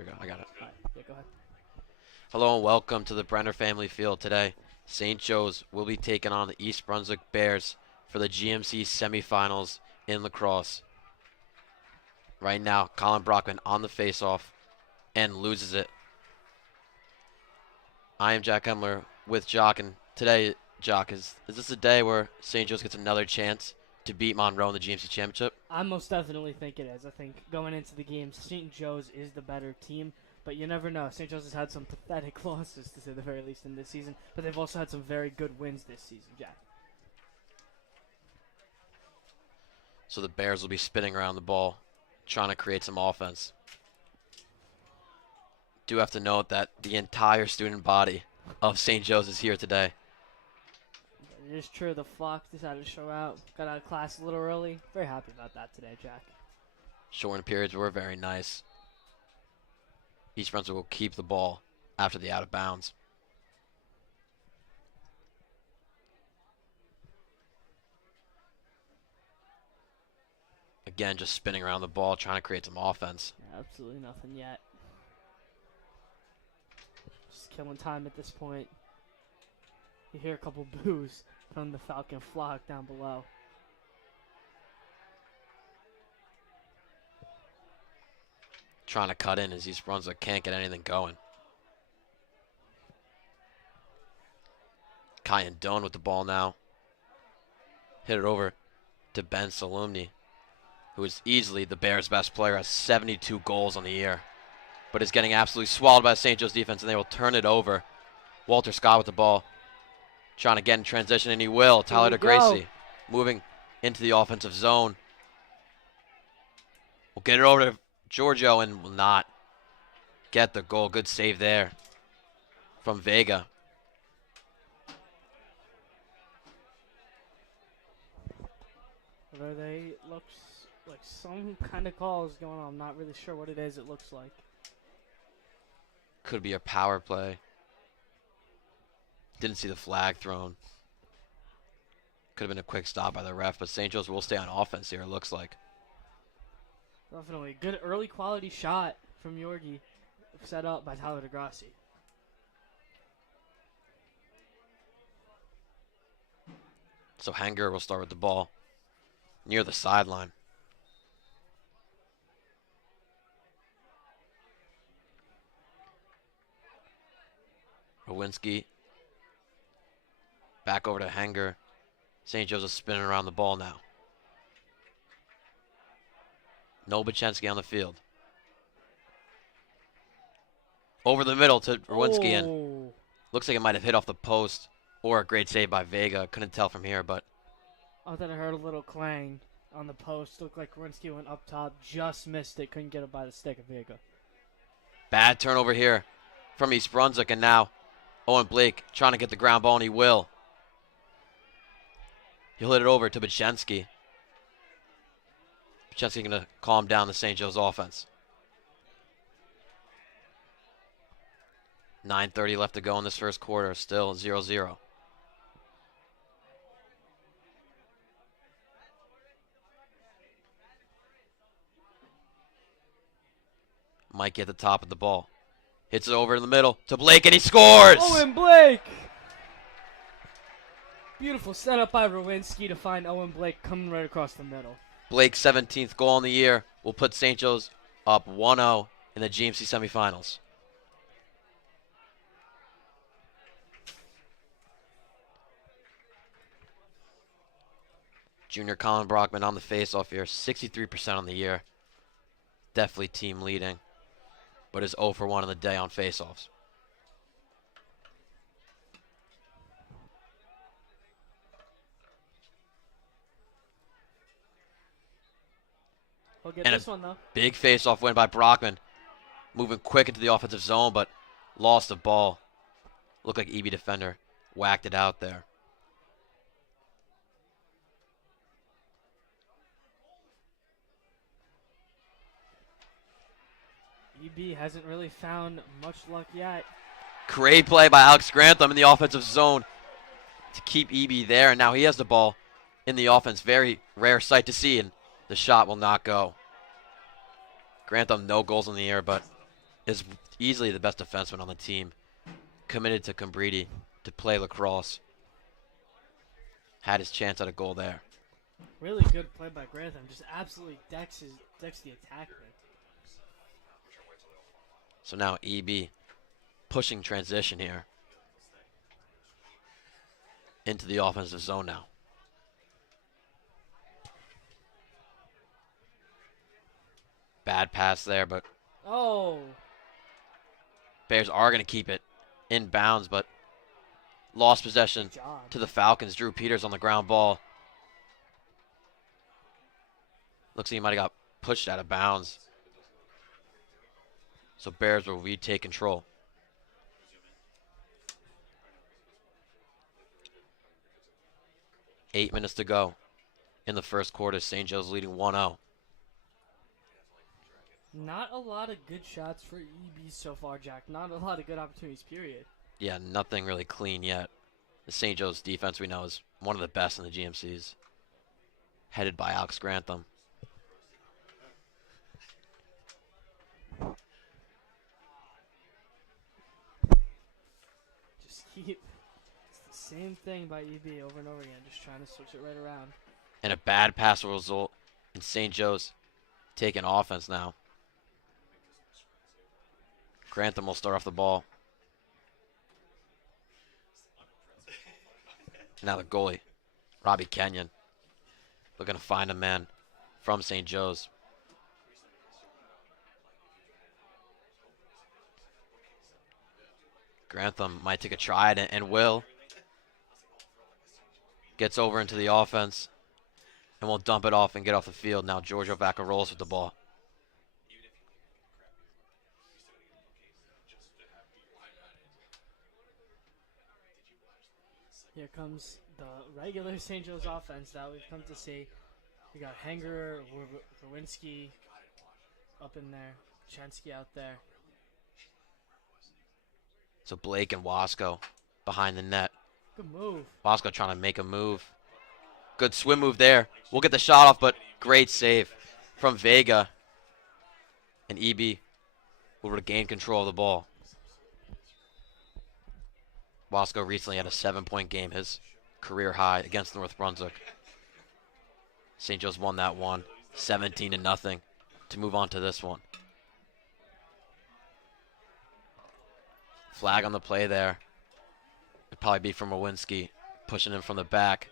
Here we go. I got it. All right. Yeah, go ahead. Hello and welcome to the Brenner Family Field today. St. Joe's will be taking on the East Brunswick Bears for the GMC semifinals in Lacrosse. Right now, Colin Brockman on the faceoff and loses it. I am Jack Hemler with Jock, and today, Jock, is this a day where St. Joe's gets another chance to beat Monroe in the GMC championship? I most definitely think it is. I think going into the game, St. Joe's is the better team, but you never know. St. Joe's has had some pathetic losses, to say the very least, in this season, but they've also had some very good wins this season, Jack. So the Bears will be spinning around the ball, trying to create some offense. Do have to note that the entire student body of St. Joe's is here today. It is true, the flock decided to show out. Got out of class a little early. Very happy about that today, Jack. Shortened periods were very nice. East Brunswick will keep the ball after the out of bounds. Again, just spinning around the ball, trying to create some offense. Yeah, absolutely nothing yet. Just killing time at this point. You hear a couple boos from the Falcon flock down below. Trying to cut in as East Brunswick can't get anything going. Kyan Doan with the ball now. Hit it over to Ben Salumni, who is easily the Bears' best player, has 72 goals on the year, but is getting absolutely swallowed by the St. Joe's defense, and they will turn it over. Walter Scott with the ball, trying to get in transition, and he will. Tyler DeGracie moving into the offensive zone. We'll get it over to Giorgio and will not get the goal. Good save there from Vega. Whether they looks like some kind of call is going on. I'm not really sure what it is. It looks like. Could be a power play. Didn't see the flag thrown. Could have been a quick stop by the ref, but St. Joe's will stay on offense here, it looks like. Definitely. Good early quality shot from Yorgi, set up by Tyler DeGracie. So Hanger will start with the ball near the sideline. Rowinski back over to Hanger. St. Joe's is spinning around the ball now. Nobachensky on the field. Over the middle to Rowinski, and looks like it might have hit off the post or a great save by Vega. Couldn't tell from here, but I thought I heard a little clang on the post. Looked like Rowinski went up top, just missed it. Couldn't get it by the stick of Vega. bad turnover here from East Brunswick, and now Owen Blake trying to get the ground ball, and he will. He'll hit it over to Bachensky. Bachensky going to calm down the St. Joe's offense. 9:30 left to go in this first quarter. Still 0-0. Mikey at the top of the ball. Hits it over in the middle to Blake, and he scores! Owen Blake! Beautiful setup by Rowinski to find Owen Blake coming right across the middle. Blake's 17th goal in the year will put St. Joe's up 1-0 in the GMC semifinals. Junior Colin Brockman on the faceoff here, 63% on the year. Definitely team leading, but is 0 for 1 on the day on faceoffs. He'll get And this one, though. Big faceoff win by Brockman. Moving quick into the offensive zone, but lost the ball. Looked like EB defender whacked it out there. EB hasn't really found much luck yet. Great play by Alex Grantham in the offensive zone to keep EB there, and now he has the ball in the offense. Very rare sight to see, and the shot will not go. Grantham, no goals in the air, but is easily the best defenseman on the team. Committed to Cambriti to play Lacrosse. Had his chance at a goal there. Really good play by Grantham. Just absolutely decks the attacker. So now EB pushing transition here into the offensive zone now. Bad pass there, but Oh, Bears are going to keep it in bounds, but lost possession good job. to the Falcons. Drew Peters on the ground ball. Looks like he might have got pushed out of bounds. So Bears will retake control. Eight minutes to go in the first quarter. St. Joe's leading 1-0. Not a lot of good shots for EB so far, Jack. Not a lot of good opportunities, period. Yeah, nothing really clean yet. The St. Joe's defense we know is one of the best in the GMCs. Headed by Alex Grantham. Just keep. It's the same thing by EB over and over again. Just trying to switch it right around. And a bad pass will result in St. Joe's taking offense now. Grantham will start off the ball. Now the goalie, Robbie Kenyon, looking to find a man from St. Joe's. Grantham might take a try and will. Gets over into the offense and will dump it off and get off the field. Now Giorgio Vaccarolus with the ball. Here comes the regular St. Joe's offense that we've come to see. We got Hanger, Rowinski up in there, Chensky out there. So Blake and Wasco behind the net. Good move. Wasco trying to make a move. Good swim move there. We'll get the shot off, but great save from Vega. And EB will regain control of the ball. Wasco recently had a 7-point game, his career high against North Brunswick. St. Joe's won that one, 17-0, to move on to this one. Flag on the play there. It'd probably be from Owinski, pushing him from the back.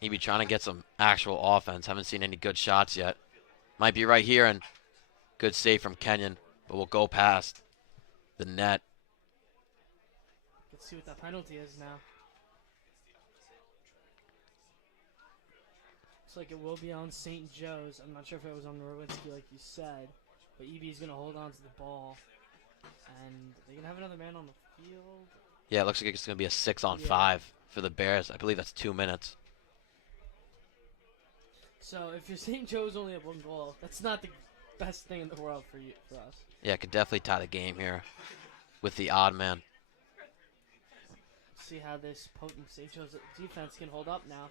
He'd be trying to get some actual offense. Haven't seen any good shots yet. Might be right here, and good save from Kenyon, but we'll go past the net. Let's see what that penalty is now. Looks like it will be on St. Joe's. I'm not sure if it was on Rowinski like you said, but EB's going to hold on to the ball. And they're going to have another man on the field. Yeah, it looks like it's going to be a 6-on-5 for the Bears. I believe that's 2 minutes. So if your St. Joe's only have one goal, that's not the best thing in the world for us. Yeah, it could definitely tie the game here with the odd man. See how this potent St. Joe's defense can hold up now.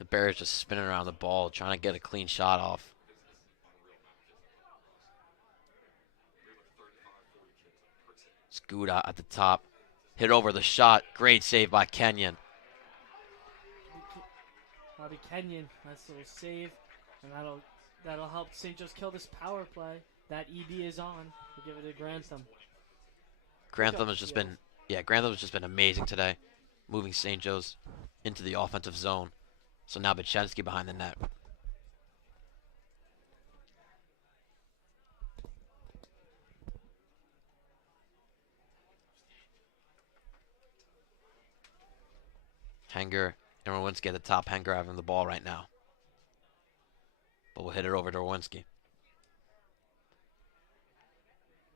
The Bears just spinning around the ball, trying to get a clean shot off. Scuda at the top. Hit over the shot. Great save by Kenyon. Robbie Kenyon, nice little save. And that'll help St. Joe's kill this power play that EB is on. We'll give it to Grantham. Grantham has just been, Grantham has just been amazing today, moving St. Joe's into the offensive zone. So now Bachensky behind the net. Henger and Rowinski at the top. Henger having the ball right now. But we'll hit it over to Rowinski.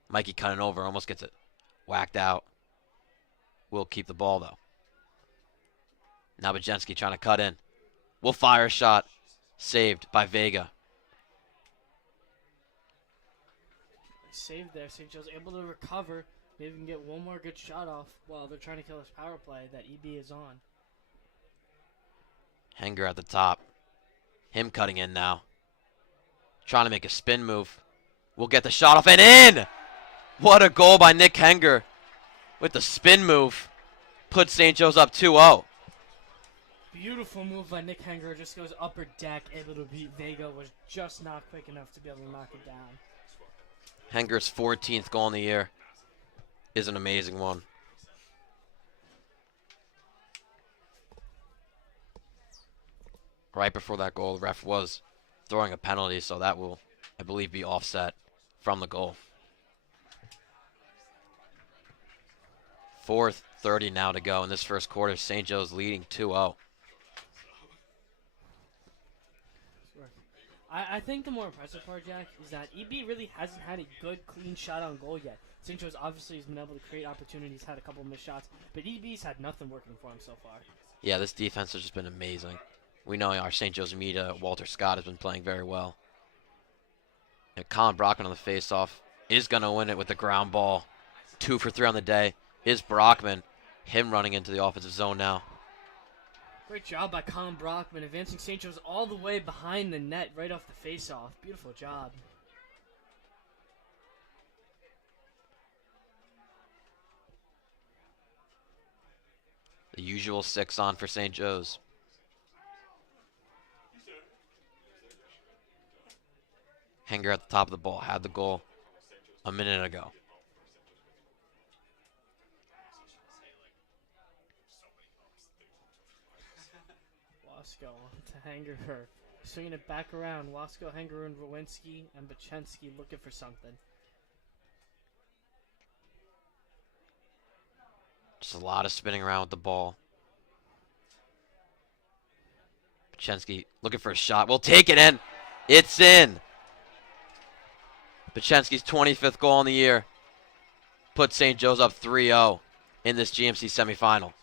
Mikey cutting over, almost gets it whacked out. We'll keep the ball though. Now Bajensky trying to cut in. Will fire a shot. Saved by Vega. save there. St. Joe's able to recover. Maybe we can get one more good shot off while they're trying to kill this power play that EB is on. Henger at the top. Him cutting in now. Trying to make a spin move. We'll get the shot off and in! What a goal by Nick Henger with the spin move. Puts St. Joe's up 2-0. Beautiful move by Nick Henger. Just goes upper deck, able to beat Vega. Was just not quick enough to be able to knock it down. Henger's 14th goal in the year is an amazing one. Right before that goal, the ref was throwing a penalty, so that will, I believe, be offset from the goal. 4:30 now to go in this first quarter. St. Joe's leading 2-0. I think the more impressive part, Jack, is that EB really hasn't had a good, clean shot on goal yet. St. Joe's obviously has been able to create opportunities, had a couple missed shots, but EB's had nothing working for him so far. Yeah, this defense has just been amazing. We know our St. Joe's media, Walter Scott, has been playing very well. And Colin Brockman on the faceoff is going to win it with the ground ball. 2 for 3 on the day. Here's Brockman, him running into the offensive zone now. Great job by Colin Brockman, advancing St. Joe's all the way behind the net right off the faceoff. Beautiful job. The usual 6 on for St. Joe's. Henger at the top of the ball, had the goal a minute ago. Wasko to Henger. Swinging it back around. Wasko, Henger, and Rowinski and Bachensky looking for something. Just a lot of spinning around with the ball. Bachensky looking for a shot. We'll take it in. It's in. Bachensky's 25th goal in the year. Put St. Joe's up 3-0 in this GMC semifinal.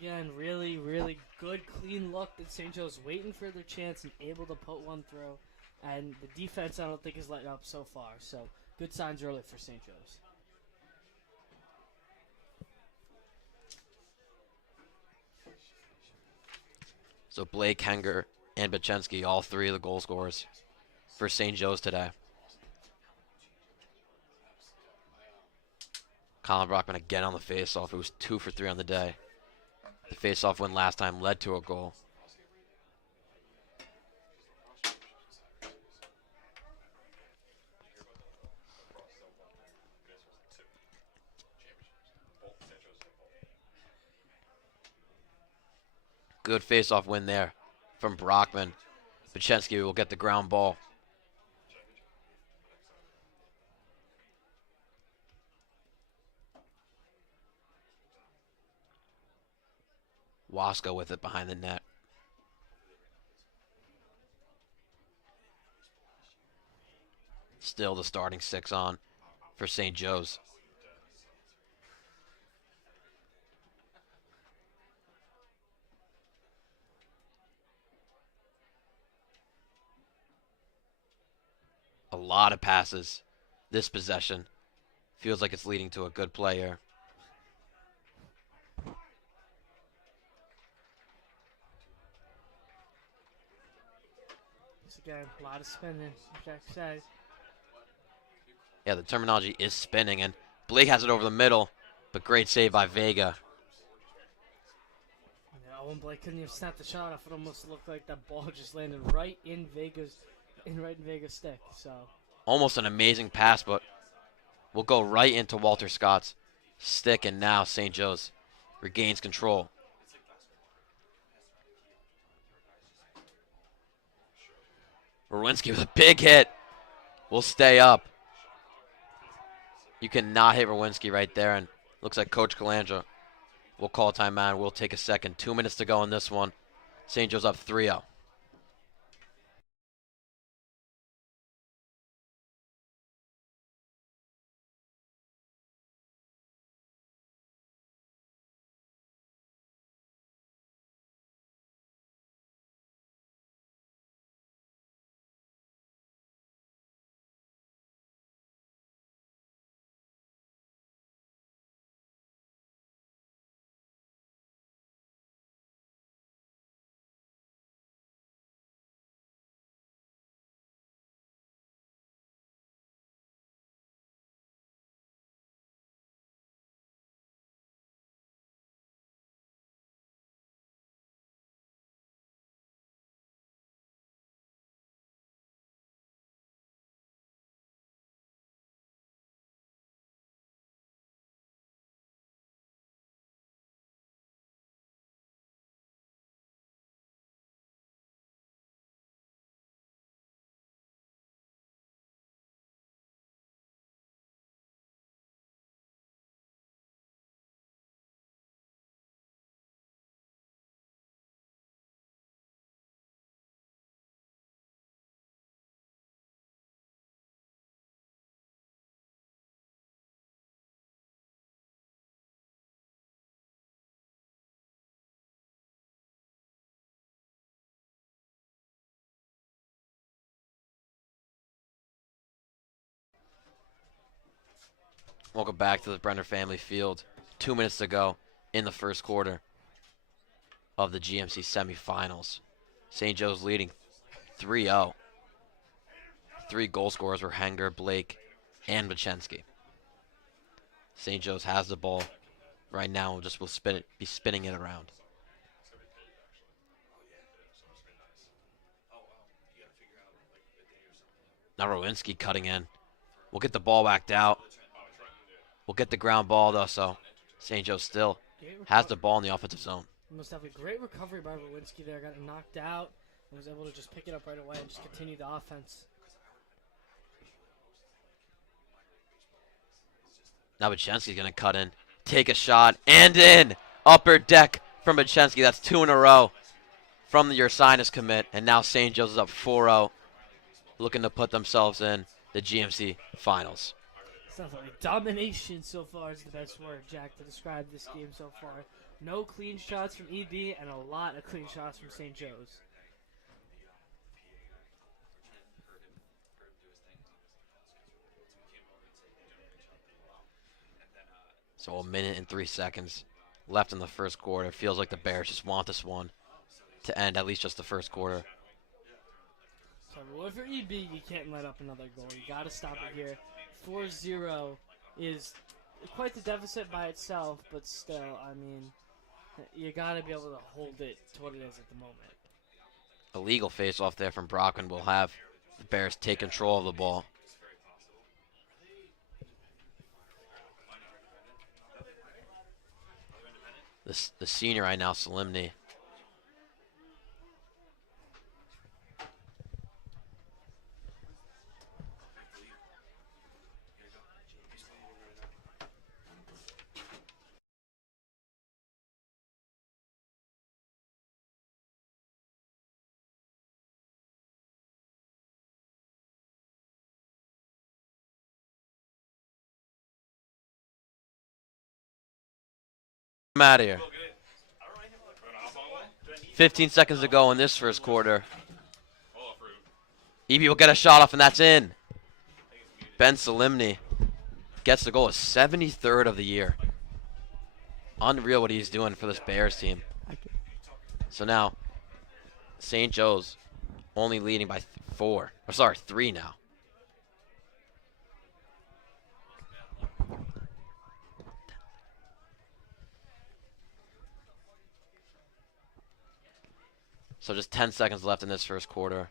Again, really, really good, clean look that St. Joe's waiting for their chance and able to put one through. And the defense, I don't think, is letting up so far. So, good signs early for St. Joe's. So Blake, Henger, and Bachensky, all 3 of the goal scorers for St. Joe's today. Colin Brockman again on the faceoff. It was 2 for 3 on the day. The faceoff win last time led to a goal. Good faceoff win there from Brockman. Bachensky will get the ground ball. Wasko with it behind the net. Still the starting 6 on for St. Joe's. A lot of passes this possession. Feels like it's leading to a good play here. Again, a lot of spinning, as Jack says. Yeah, the terminology is spinning, and Blake has it over the middle, but great save by Vega. Yeah, Owen Blake couldn't even snap the shot off. It almost looked like that ball just landed right in Vega's stick. So Almost an amazing pass, but will go right into Walter Scott's stick, and now St. Joe's regains control. Rowinski with a big hit. Will stay up. You cannot hit Rowinski right there, and looks like Coach Calandra will call timeout. We'll take a second. 2 minutes to go in this one. St. Joe's up 3-0. Welcome back to the Brenner Family Field. 2 minutes to go in the first quarter of the GMC semifinals. St. Joe's leading 3-0. 3 goal scorers were Henger, Blake, and Bachensky. St. Joe's has the ball right now and just will be spinning it around. Now Rowinski cutting in. We'll get the ball whacked out. We'll get the ground ball though, so St. Joe still has the ball in the offensive zone. Must have a great recovery by Lewinsky there. Got knocked out and was able to just pick it up right away and just continue the offense. Now Bachensky's going to cut in, take a shot, and in! Upper deck from Bachensky. That's 2 in a row from the Ursinus commit. And now St. Joe's is up 4-0, looking to put themselves in the GMC finals. Sounds like domination so far is the best word, Jack, to describe this game so far. No clean shots from EB and a lot of clean shots from St. Joe's. So 1 minute and 3 seconds left in the first quarter. Feels like the Bears just want this one to end at least just the first quarter. So for EB, you can't let up another goal. You got to stop it here. 4-0 is quite the deficit by itself, but still, I mean, you got to be able to hold it to what it is at the moment. A legal face-off there from Brockman will have the Bears take control of the ball. The senior right now, Solemni. I'm out of here. 15 seconds to go in this first quarter. EB will get a shot off, and that's in. Ben Solemni gets the goal, his 73rd of the year. Unreal what he's doing for this Bears team. So now, St. Joe's only leading by 3 now. So just 10 seconds left in this first quarter.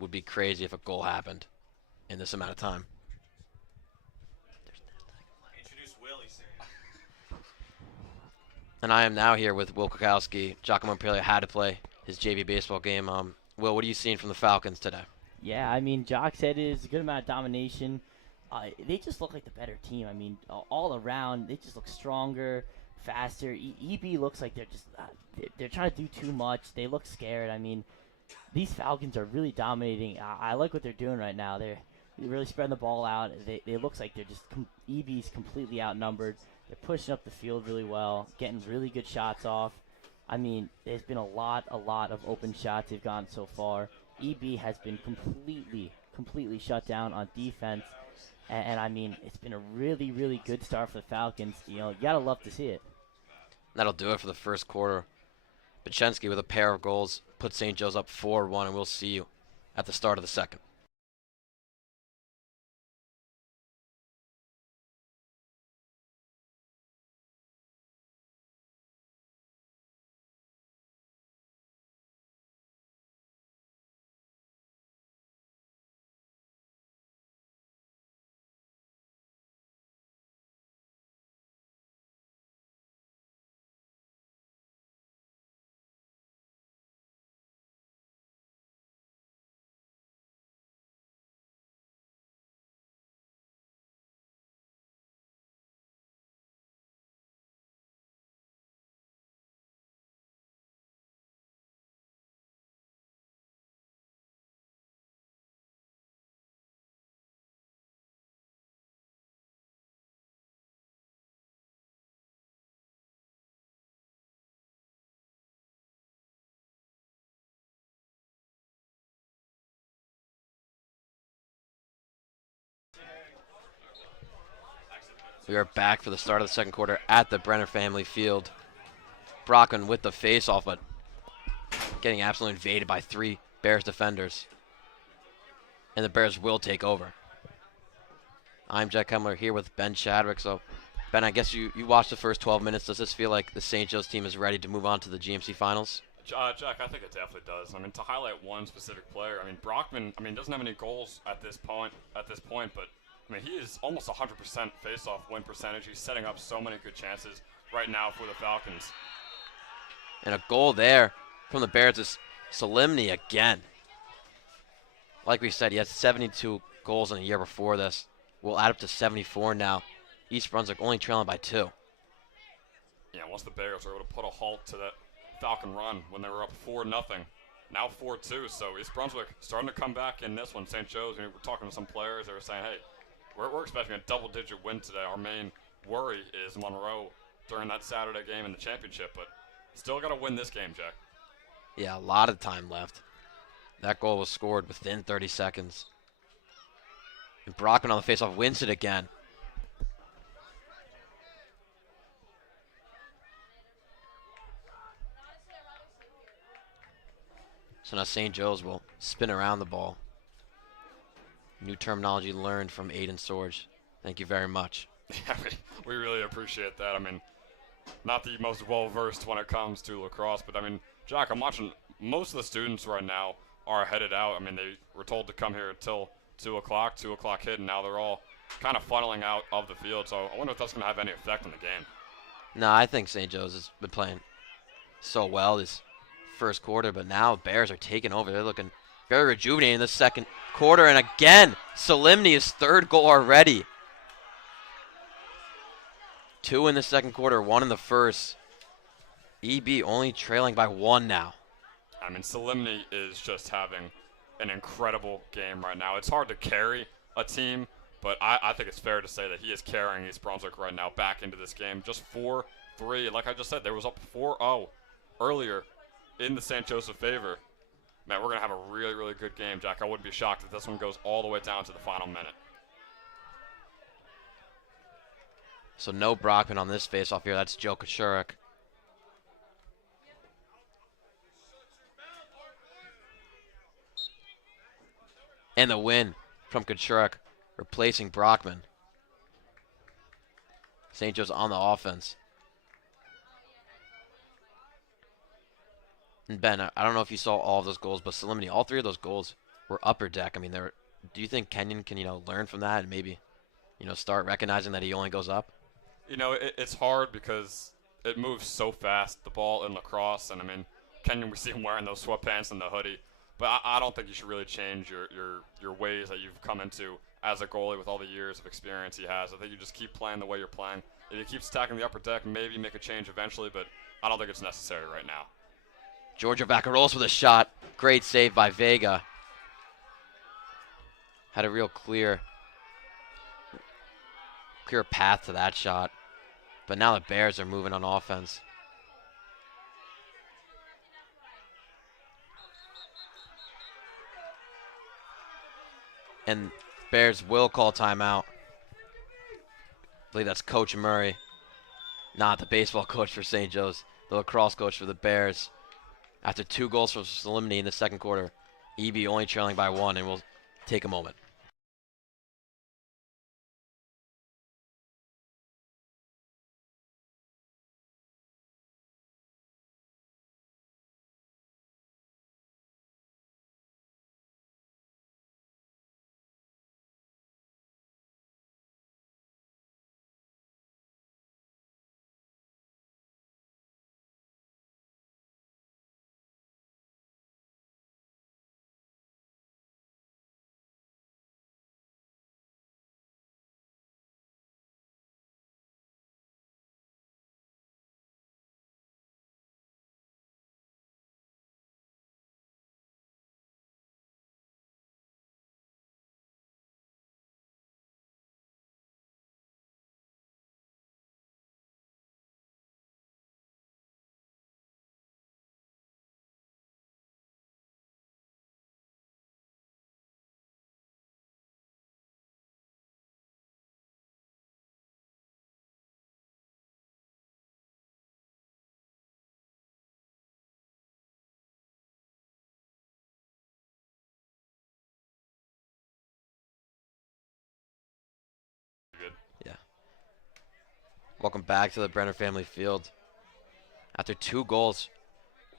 Would be crazy if a goal happened in this amount of time. And I am now here with Will Kukowski. Giacomo Imperiale had to play his JV baseball game. Will, what are you seeing from the Falcons today? Yeah, I mean, Jock said it is a good amount of domination. They just look like the better team. I mean, all around, they just look stronger, faster. EB looks like they're just they're trying to do too much. They look scared. I mean, these Falcons are really dominating. I like what they're doing right now. They're really spreading the ball out. They looks like they're just EB's completely outnumbered. They're pushing up the field really well, getting really good shots off. I mean, there's been a lot of open shots they've gotten so far. EB has been completely shut down on defense. And I mean, it's been a really good start for the Falcons. You know, you gotta love to see it. That'll do it for the first quarter. Bachensky with a pair of goals put St. Joe's up 4-1, and we'll see you at the start of the second. We are back for the start of the second quarter at the Brenner Family Field. Brockman with the face-off, but getting absolutely invaded by 3 Bears defenders. And the Bears will take over. I'm Jack Kemmler here with Ben Chadwick. So, Ben, I guess you watched the first 12 minutes. Does this feel like the St. Joe's team is ready to move on to the GMC Finals? Jack, I think it definitely does. I mean, to highlight one specific player, I mean, Brockman, doesn't have any goals at this point, but I mean, he is almost 100% face-off win percentage. He's setting up so many good chances right now for the Falcons. And a goal there from the Bears is Solimny again. Like we said, he had 72 goals in a year before this. We'll add up to 74 now. East Brunswick only trailing by 2. Yeah, once the Bears were able to put a halt to that Falcon run when they were up 4-0, now 4-2. So East Brunswick starting to come back in this one. St. Joe's, we're talking to some players. They were saying, hey, we're expecting a double-digit win today. Our main worry is Monroe during that Saturday game in the championship, but still got to win this game, Jack. Yeah, a lot of time left. That goal was scored within 30 seconds. And Brockman on the faceoff wins it again. So now St. Joe's will spin around the ball. New terminology learned from Aiden Sorge. Thank you very much. Yeah, we really appreciate that. I mean, not the most well-versed when it comes to lacrosse, but I mean, Jack, I'm watching most of the students right now are headed out. I mean, they were told to come here until 2 o'clock. 2 o'clock hit, and now they're all kind of funneling out of the field. So I wonder if that's going to have any effect on the game. No, I think St. Joe's has been playing so well this first quarter, but now Bears are taking over. They're looking very rejuvenated in the second quarter, and again, Solimny his 3rd goal already. 2 in the second quarter, 1 in the first. EB only trailing by 1 now. I mean, Solimny is just having an incredible game right now. It's hard to carry a team, but I think it's fair to say that he is carrying East Brunswick right now back into this game. Just 4-3. Like I just said, they was up 4-0 earlier in the St. Joseph favor. Man, we're going to have a really, really good game, Jack. I wouldn't be shocked if this one goes all the way down to the final minute. So no Brockman on this faceoff here. That's Joe Kaczurek. And the win from Kaczurek, replacing Brockman. St. Joe's on the offense. And Ben, I don't know if you saw all of those goals, but Solimny, all 3 of those goals were upper deck. I mean, do you think Kenyon can, learn from that and maybe, start recognizing that he only goes up? It's hard because it moves so fast, the ball in lacrosse. And, I mean, Kenyon, we see him wearing those sweatpants and the hoodie. But I don't think you should really change your ways that you've come into as a goalie with all the years of experience he has. I think you just keep playing the way you're playing. If you keep stacking the upper deck, maybe make a change eventually, but I don't think it's necessary right now. Giorgio Vaccarol's with a shot. Great save by Vega. Had a real clear path to that shot. But now the Bears are moving on offense. And Bears will call timeout. I believe that's Coach Murray, not the baseball coach for St. Joe's, the lacrosse coach for the Bears. After 2 goals from Solimny in the second quarter, EB only trailing by 1, and we'll take a moment. Welcome back to the Brenner family field. After 2 goals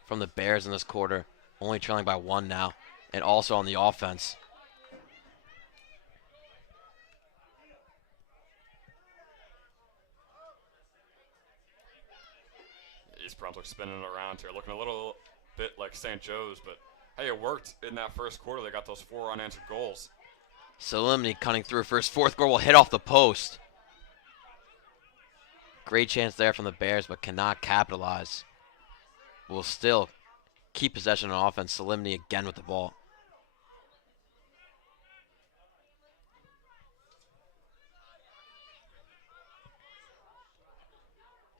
from the Bears in this quarter, only trailing by 1 now, and also on the offense. East Brunswick spinning it around here, looking a little bit like St. Joe's, but hey, it worked in that first quarter. They got those 4 unanswered goals. Solemni cutting through for his 4th goal will hit off the post. Great chance there from the Bears, but cannot capitalize. Will still keep possession on offense. Solemni again with the ball.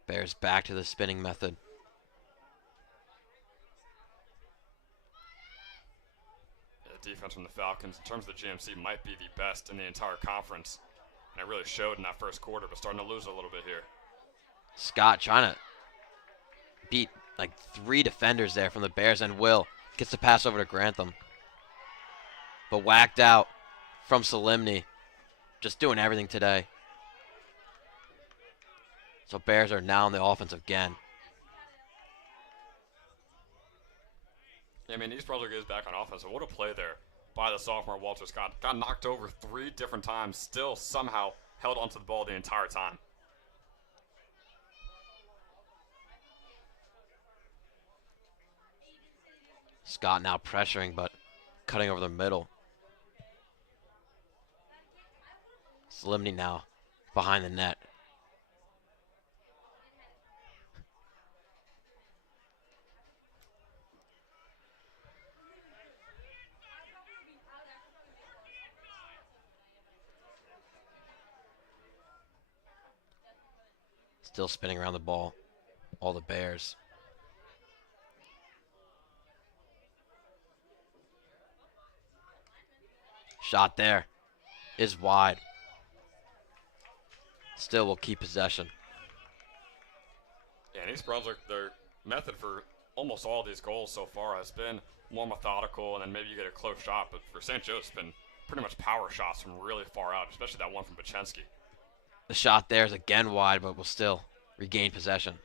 Bears back to the spinning method. The defense from the Falcons, in terms of the GMC, might be the best in the entire conference. And it really showed in that first quarter, but starting to lose a little bit here. Scott trying to beat like 3 defenders there from the Bears, and Will gets the pass over to Grantham. But whacked out from Solemni. Just doing everything today. So Bears are now on the offense again. Yeah, I mean, East Brunswick is back on offense. So what a play there by the sophomore Walter Scott. Got knocked over 3 different times, still somehow held onto the ball the entire time. Scott now pressuring, but cutting over the middle. Solemni now behind the net. Still spinning around the ball. All the Bears. Shot there is wide. Still will keep possession. Yeah, and East Brunswick, their method for almost all these goals so far has been more methodical, and then maybe you get a close shot. But for St. Joe's, it's been pretty much power shots from really far out, especially that one from Bachensky. The shot there is again wide, but will still regain possession.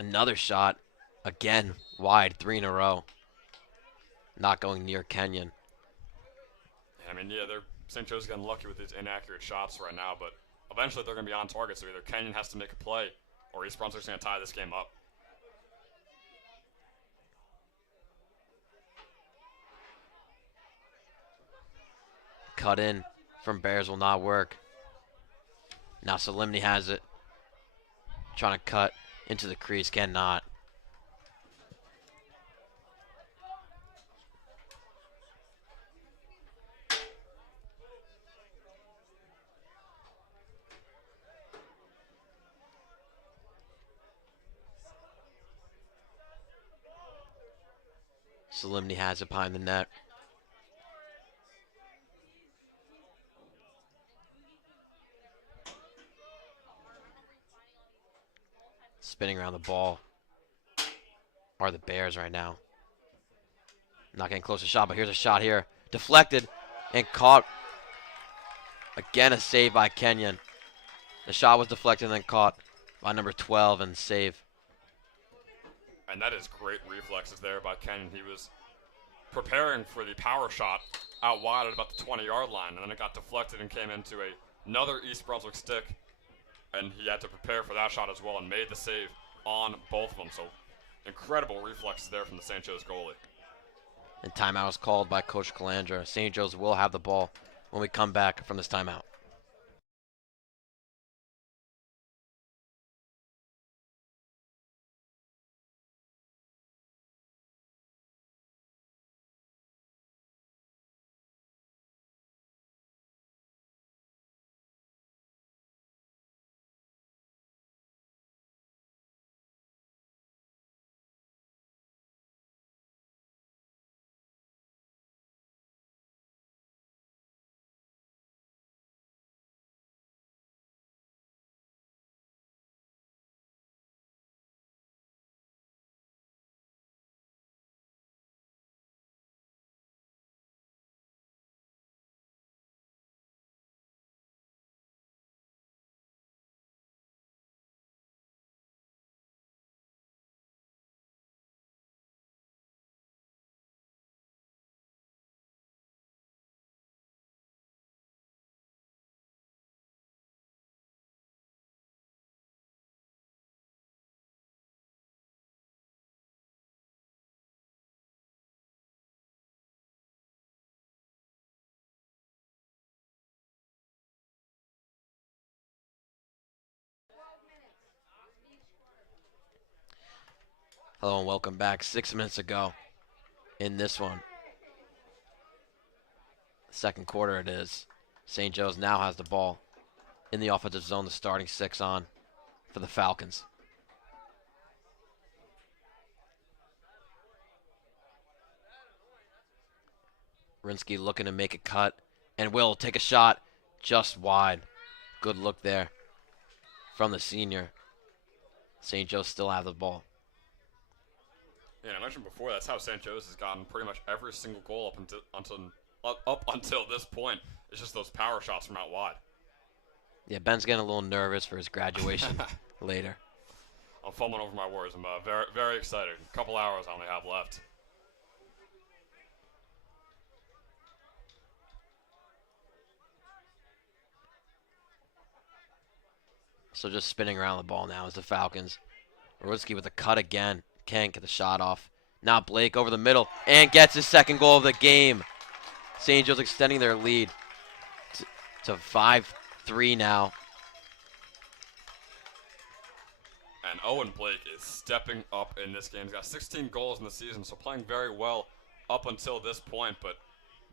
Another shot, again wide, 3 in a row. Not going near Kenyon. Yeah, I mean, yeah, St. Joe's getting lucky with these inaccurate shots right now, but eventually they're going to be on target. So either Kenyon has to make a play, or East Brunswick's going to tie this game up. Cut in from Bears will not work. Now Solemni has it. Trying to cut into the crease, cannot. Solemni has it behind the net. Spinning around the ball are the Bears right now. Not getting close to shot, but here's a shot here. Deflected and caught. Again, a save by Kenyon. The shot was deflected and then caught by number 12 and save. And that is great reflexes there by Kenyon. He was preparing for the power shot out wide at about the 20-yard line, and then it got deflected and came into another East Brunswick stick, and he had to prepare for that shot as well and made the save on both of them. So incredible reflexes there from the St. Joe's goalie. And timeout is called by Coach Calandra. St. Joe's will have the ball when we come back from this timeout. Hello and welcome back. 6 minutes ago in this one. Second quarter it is. St. Joe's now has the ball in the offensive zone, the starting 6 on for the Falcons. Rinsky looking to make a cut, and will take a shot just wide. Good look there from the senior. St. Joe's still have the ball. Yeah, and I mentioned before, that's how St. Joe's has gotten pretty much every single goal up until this point. It's just those power shots from out wide. Yeah, Ben's getting a little nervous for his graduation later. I'm fumbling over my words. I'm very, very excited. A couple hours I only have left. So just spinning around the ball now is the Falcons. Rudzki with a cut again. Can't get the shot off. Now Blake over the middle and gets his second goal of the game. St. Joe's extending their lead to 5-3 now. And Owen Blake is stepping up in this game. He's got 16 goals in the season, so playing very well up until this point. But,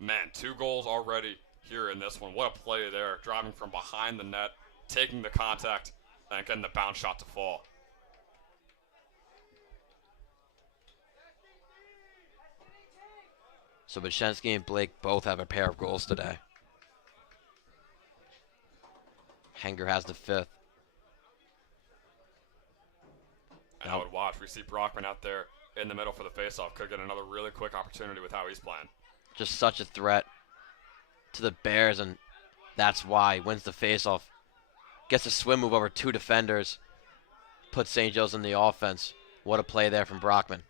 man, 2 goals already here in this one. What a play there. Driving from behind the net, taking the contact, and getting the bounce shot to fall. So Bashensky and Blake both have a pair of goals today. Hanger has the 5th. And I would watch. We see Brockman out there in the middle for the faceoff. Could get another really quick opportunity with how he's playing. Just such a threat to the Bears, and that's why he wins the faceoff. Gets a swim move over 2 defenders. Puts St. Joe's in the offense. What a play there from Brockman.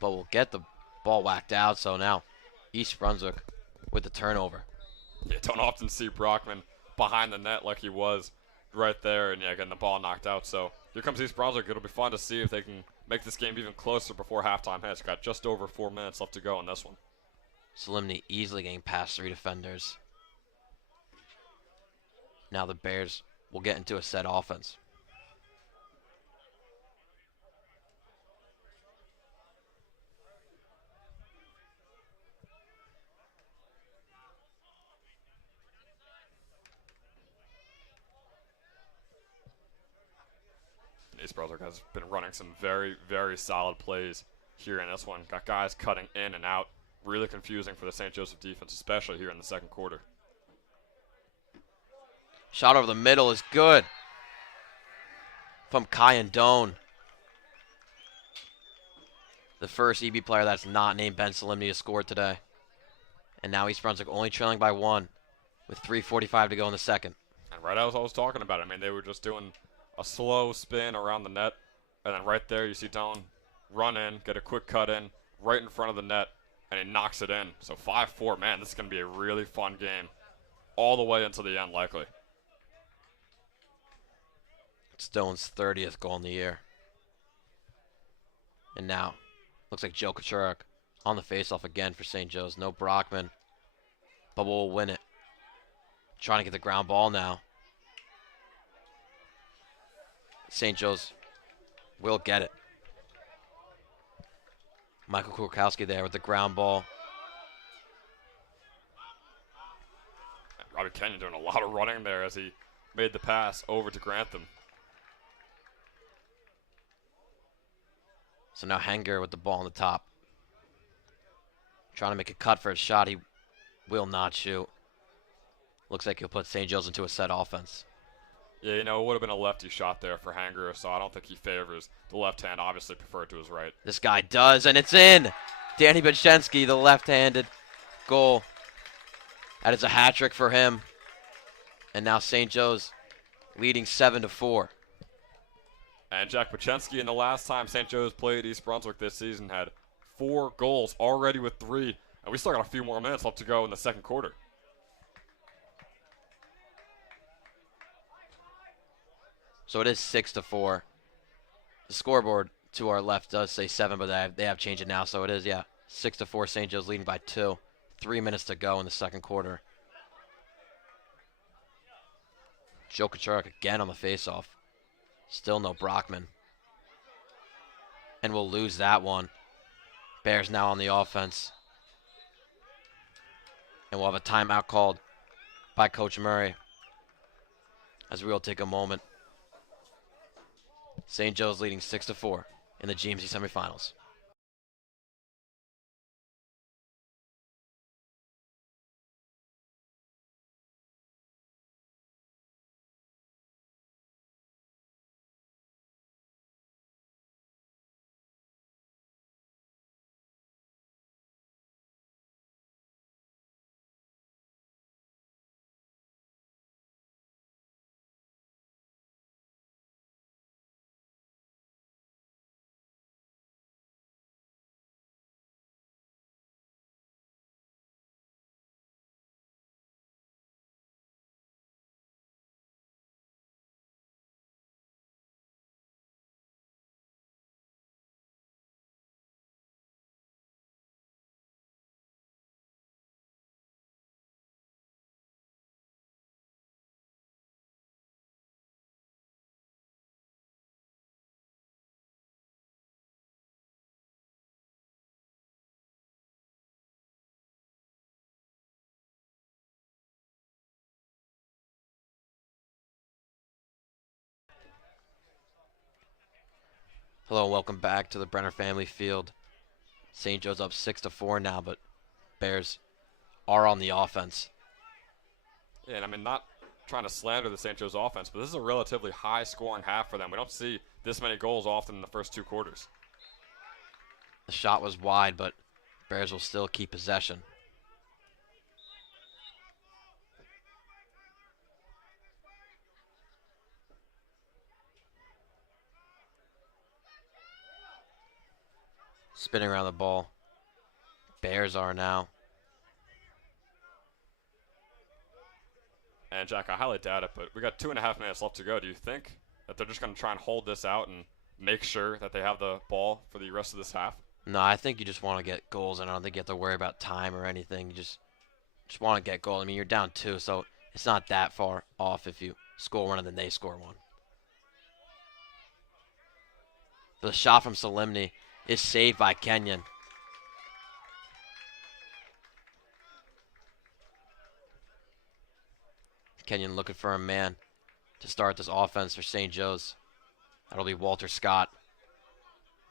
But we'll get the ball whacked out, so now East Brunswick with the turnover. Yeah, don't often see Brockman behind the net like he was right there, and yeah, getting the ball knocked out. So here comes East Brunswick. It'll be fun to see if they can make this game even closer before halftime hits. Got just over 4 minutes left to go in this one. Solemny easily getting past 3 defenders. Now the Bears will get into a set offense. East Brunswick has been running some very, very solid plays here in this one. Got guys cutting in and out. Really confusing for the St. Joseph defense, especially here in the second quarter. Shot over the middle is good from Kyan Doan. The first EB player that's not named Ben Solemny has scored today. And now East Brunswick only trailing by 1 with 3:45 to go in the second. And right as I was talking about it, I mean, they were just doing a slow spin around the net. And then right there, you see Doan run in, get a quick cut in, right in front of the net, and he knocks it in. So 5-4, man, this is going to be a really fun game all the way until the end, likely. It's Doan's 30th goal in the year. And now, looks like Joe Kachurak on the faceoff again for St. Joe's. No Brockman, but we'll win it. Trying to get the ground ball now. St. Joe's will get it. Michael Kurkowski there with the ground ball. And Robbie Kenyon doing a lot of running there as he made the pass over to Grantham. So now Hanger with the ball on the top. Trying to make a cut for a shot. He will not shoot. Looks like he'll put St. Joe's into a set offense. Yeah, you know, it would have been a lefty shot there for Hanger, so I don't think he favors the left hand, obviously preferred to his right. This guy does, and it's in. Danny Bachensky, the left-handed goal. That is a hat trick for him. And now St. Joe's leading 7-4. And Jack Bachensky, in the last time St. Joe's played East Brunswick this season, had 4 goals, already with 3. And we still got a few more minutes left to go in the second quarter. So it is 6-4. The scoreboard to our left does say 7, but they have changed it now. So it is, 6-4. St. Joe's leading by 2. 3 minutes to go in the second quarter. Joe Kachurak again on the faceoff. Still no Brockman. And we'll lose that one. Bears now on the offense. And we'll have a timeout called by Coach Murray as we'll take a moment. St. Joe's leading 6-4 in the GMC semifinals. Hello and welcome back to the Brenner Family Field. St. Joe's up 6-4 now, but Bears are on the offense. Yeah, and I mean, not trying to slander the St. Joe's offense, but this is a relatively high-scoring half for them. We don't see this many goals often in the first 2 quarters. The shot was wide, but Bears will still keep possession. Spinning around the ball. Bears are now. And, Jack, I highly doubt it, but we got 2.5 minutes left to go. Do you think that they're just going to try and hold this out and make sure that they have the ball for the rest of this half? No, I think you just want to get goals, and I don't think you have to worry about time or anything. You just want to get goals. I mean, you're down 2, so it's not that far off if you score one and then they score one. The shot from Solemni is saved by Kenyon. Kenyon looking for a man to start this offense for St. Joe's. That'll be Walter Scott.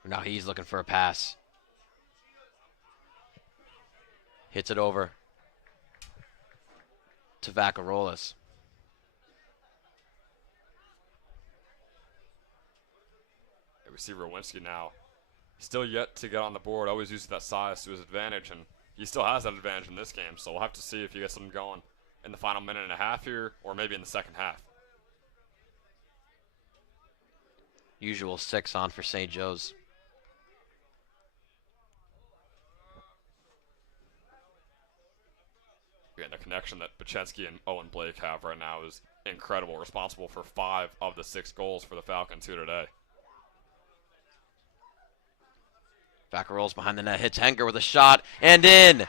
Now he's looking for a pass. Hits it over to Vacarolas. We see Rowinski now. Still yet to get on the board. Always uses that size to his advantage, and he still has that advantage in this game. So we'll have to see if he gets something going in the final minute and a half here, or maybe in the second half. Usual 6 on for St. Joe's. Again, the connection that Bachensky and Owen Blake have right now is incredible. Responsible for 5 of the 6 goals for the Falcons here today. Vacarolas behind the net, hits Henger with a shot, and in!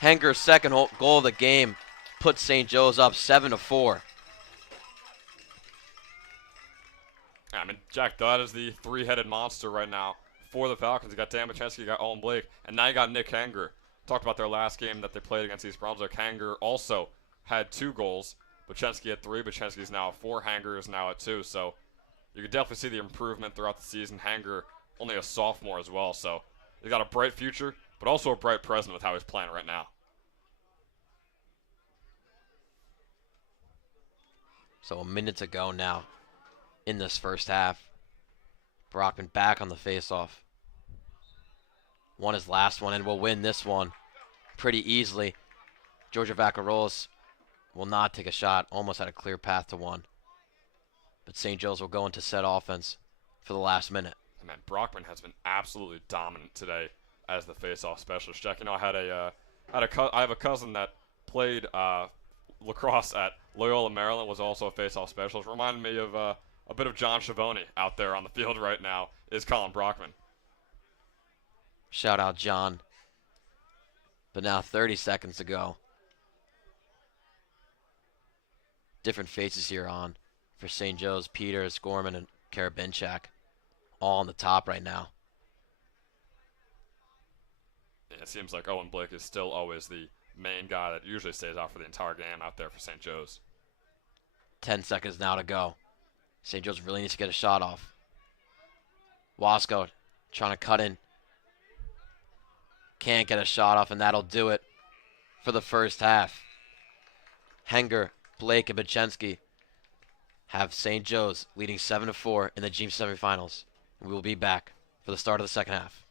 Henger's second goal of the game puts St. Joe's up 7-4. I mean, Jack, that is the 3-headed monster right now for the Falcons. You got Dan Bachensky, you got Owen Blake, and now you got Nick Henger. Talked about their last game that they played against East Brunswick. Henger also had 2 goals. Bachensky had 3. Bachensky's now at 4. Henger is now at 2. So you can definitely see the improvement throughout the season. Henger, only a sophomore as well. So he's got a bright future, but also a bright present with how he's playing right now. So a minute to go now in this first half. Brockman back on the faceoff. Won his last one and will win this one pretty easily. Georgia Vacarolas will not take a shot. Almost had a clear path to one. But St. Joe's will go into set offense for the last minute. Man, Brockman has been absolutely dominant today as the face-off specialist. Jack, you know, I have a cousin that played lacrosse at Loyola, Maryland, was also a face-off specialist. Reminded me of a bit of John Schiavone out there on the field right now is Colin Brockman. Shout out, John. But now 30 seconds to go. Different faces here on for St. Joe's, Peters, Gorman, and Karabinchak, all on the top right now. Yeah, it seems like Owen Blake is still always the main guy that usually stays out for the entire game out there for St. Joe's. 10 seconds now to go. St. Joe's really needs to get a shot off. Wasco trying to cut in. Can't get a shot off, and that'll do it for the first half. Henger, Blake, and Bachensky have St. Joe's leading 7-4 in the GMC semifinals. We will be back for the start of the second half.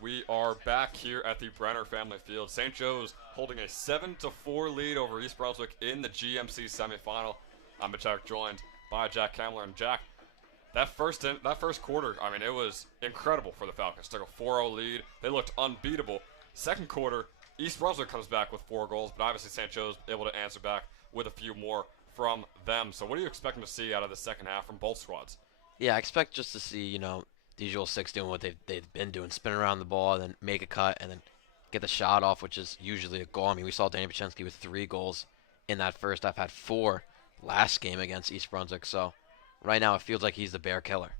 We are back here at the Brenner Family Field. St. Joe's holding a 7-4 lead over East Brunswick in the GMC semifinal. I'm Chuck, joined by Jack Kamler. And Jack, that first quarter, I mean, it was incredible for the Falcons. Took a 4-0 lead. They looked unbeatable. Second quarter, East Brunswick comes back with 4 goals, but obviously St. Joe's able to answer back with a few more from them. So what are you expecting to see out of the second half from both squads? Yeah, I expect just to see, the usual six doing what they've been doing, spin around the ball, and then make a cut, and then get the shot off, which is usually a goal. I mean, we saw Danny Pachensky with 3 goals in that first half, had 4 last game against East Brunswick. So right now it feels like he's the bear killer.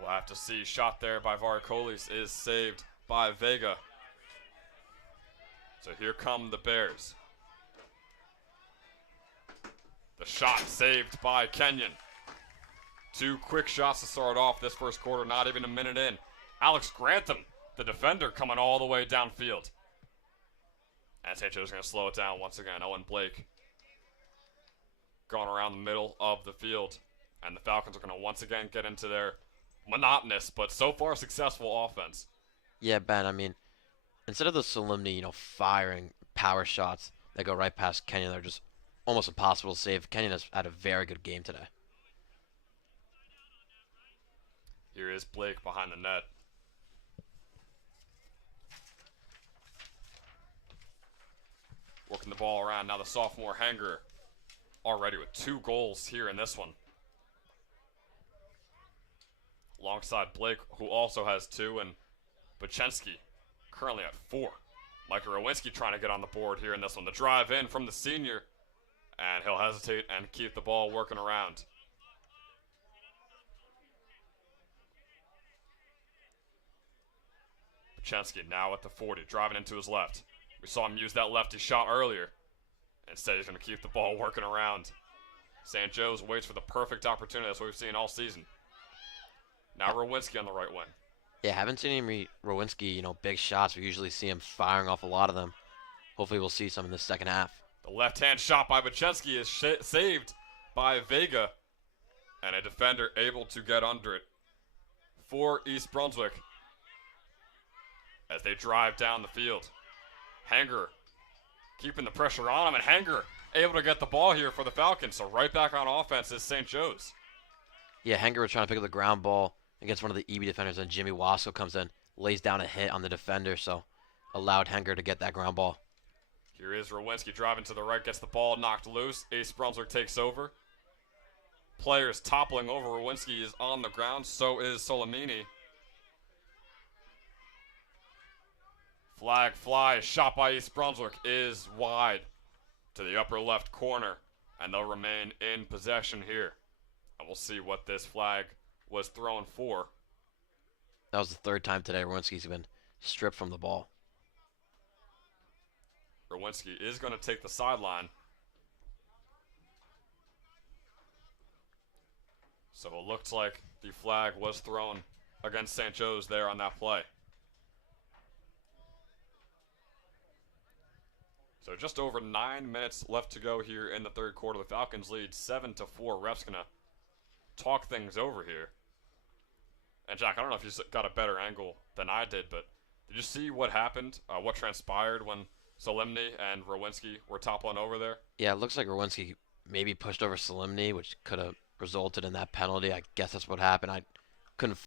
We'll have to see. Shot there by Varikolis is saved by Vega. So here come the Bears. The shot saved by Kenyon. 2 quick shots to start off this first quarter, not even a minute in. Alex Grantham, the defender, coming all the way downfield. And St. Joe's going to slow it down once again. Owen Blake going around the middle of the field. And the Falcons are going to once again get into their monotonous but so far successful offense. Yeah, Ben, I mean, instead of the Solemnity, firing power shots that go right past Kenyon, they're just almost impossible to save. Kenyon has had a very good game today. Here is Blake behind the net. Working the ball around. Now the sophomore Hanger already with 2 goals here in this one. Alongside Blake, who also has 2, and Bachensky currently at 4. Micah Rowinski trying to get on the board here in this one. The drive in from the senior, and he'll hesitate and keep the ball working around. Bachensky now at the 40, driving into his left. We saw him use that lefty shot earlier. Instead, he's going to keep the ball working around. St. Joe's waits for the perfect opportunity. That's what we've seen all season. Now Rowinski on the right wing. Yeah, haven't seen any Rowinski, big shots. We usually see him firing off a lot of them. Hopefully we'll see some in the second half. The left-hand shot by Bachensky is saved by Vega. And a defender able to get under it for East Brunswick as they drive down the field. Hanger keeping the pressure on him, and Hanger able to get the ball here for the Falcons. So right back on offense is St. Joe's. Yeah, Hanger was trying to pick up the ground ball against one of the EB defenders, and Jimmy Wasco comes in, lays down a hit on the defender, so allowed Hanger to get that ground ball. Here is Rowinski driving to the right, gets the ball knocked loose. East Brunswick takes over. Players toppling over. Rowinski is on the ground, so is Solimini. Flag fly, shot by East Brunswick is wide to the upper left corner, and they'll remain in possession here. And we'll see what this flag was thrown for. That was the 3rd time today Rowinski's been stripped from the ball. Rowinski is going to take the sideline. So it looks like the flag was thrown against St. Joe's there on that play. So just over 9 minutes left to go here in the third quarter. The Falcons lead 7-4. Ref's going to talk things over here. And Jack, I don't know if you got a better angle than I did, but did you see what happened, what transpired when Solemny and Rowinski were toppling over there? Yeah, it looks like Rowinski maybe pushed over Solemny, which could have resulted in that penalty. I guess that's what happened. I couldn't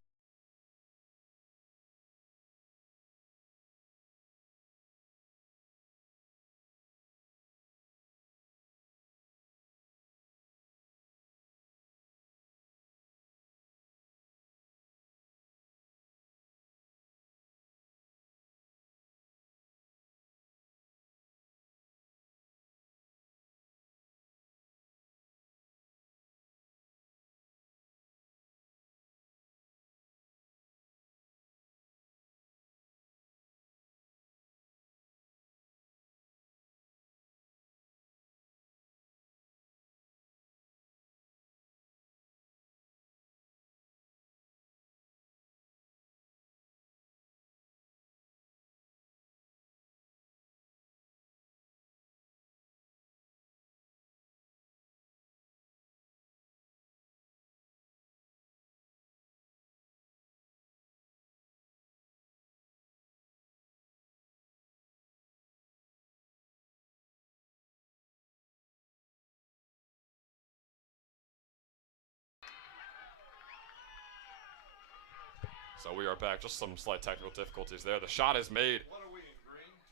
So we are back. Just some slight technical difficulties there. The shot is made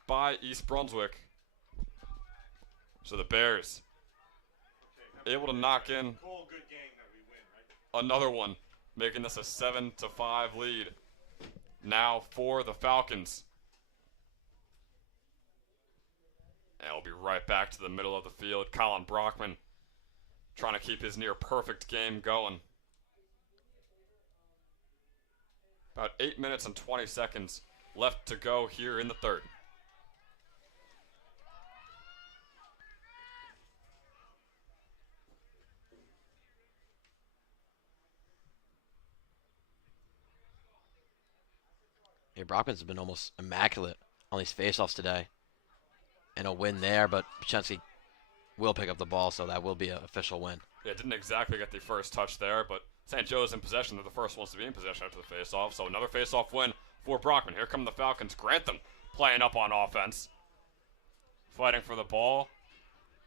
by East Brunswick. So the Bears able to knock in another one, making this a 7-5 lead now for the Falcons. And we'll be right back to the middle of the field. Colin Brockman trying to keep his near perfect game going. About 8 minutes and 20 seconds left to go here in the third. Yeah, Brockman's been almost immaculate on these faceoffs today. And a win there, but Pachenski will pick up the ball, so that will be an official win. Yeah, didn't exactly get the first touch there, but St. Joe's in possession. They're the first ones to be in possession after the faceoff. So another faceoff win for Brockman. Here come the Falcons. Grantham playing up on offense. Fighting for the ball.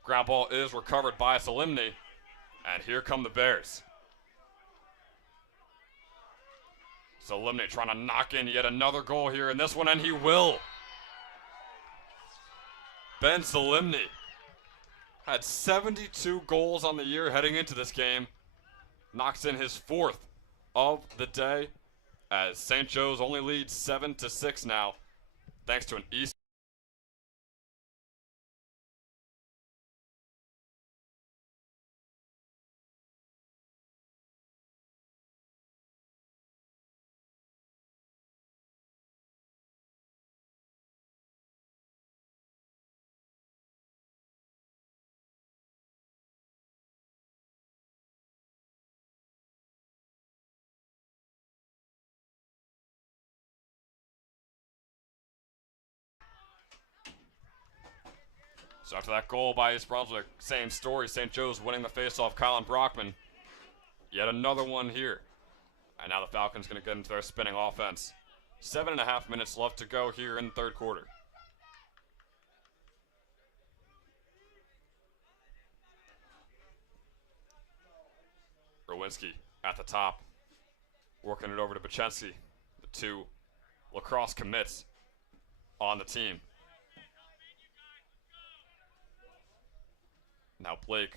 Ground ball is recovered by Salimni. And here come the Bears. Salimni trying to knock in yet another goal here in this one, and he will. Ben Salimni had 72 goals on the year heading into this game. Knocks in his 4th of the day as St. Joe's only leads 7-6 now, thanks to an East. So after that goal by East Brunswick, same story. St. Joe's winning the faceoff. Colin Brockman, yet another one here. And now the Falcons going to get into their spinning offense. 7.5 minutes left to go here in the third quarter. Rowinski at the top, working it over to Pachenski. The 2 Lacrosse commits on the team. Now Blake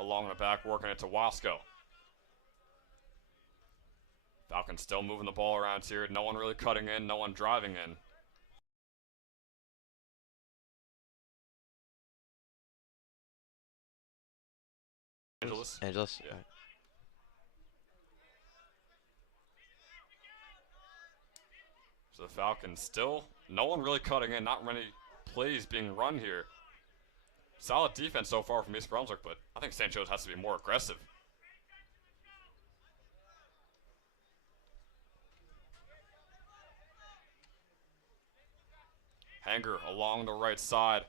along the back, working it to Wasco. Falcons still moving the ball around here. No one really cutting in, no one driving in. Angeles. Yeah. So the Falcons still, no one really cutting in, not many plays being run here. Solid defense so far from East Brunswick, but I think St. Joe's has to be more aggressive. Hanger along the right side.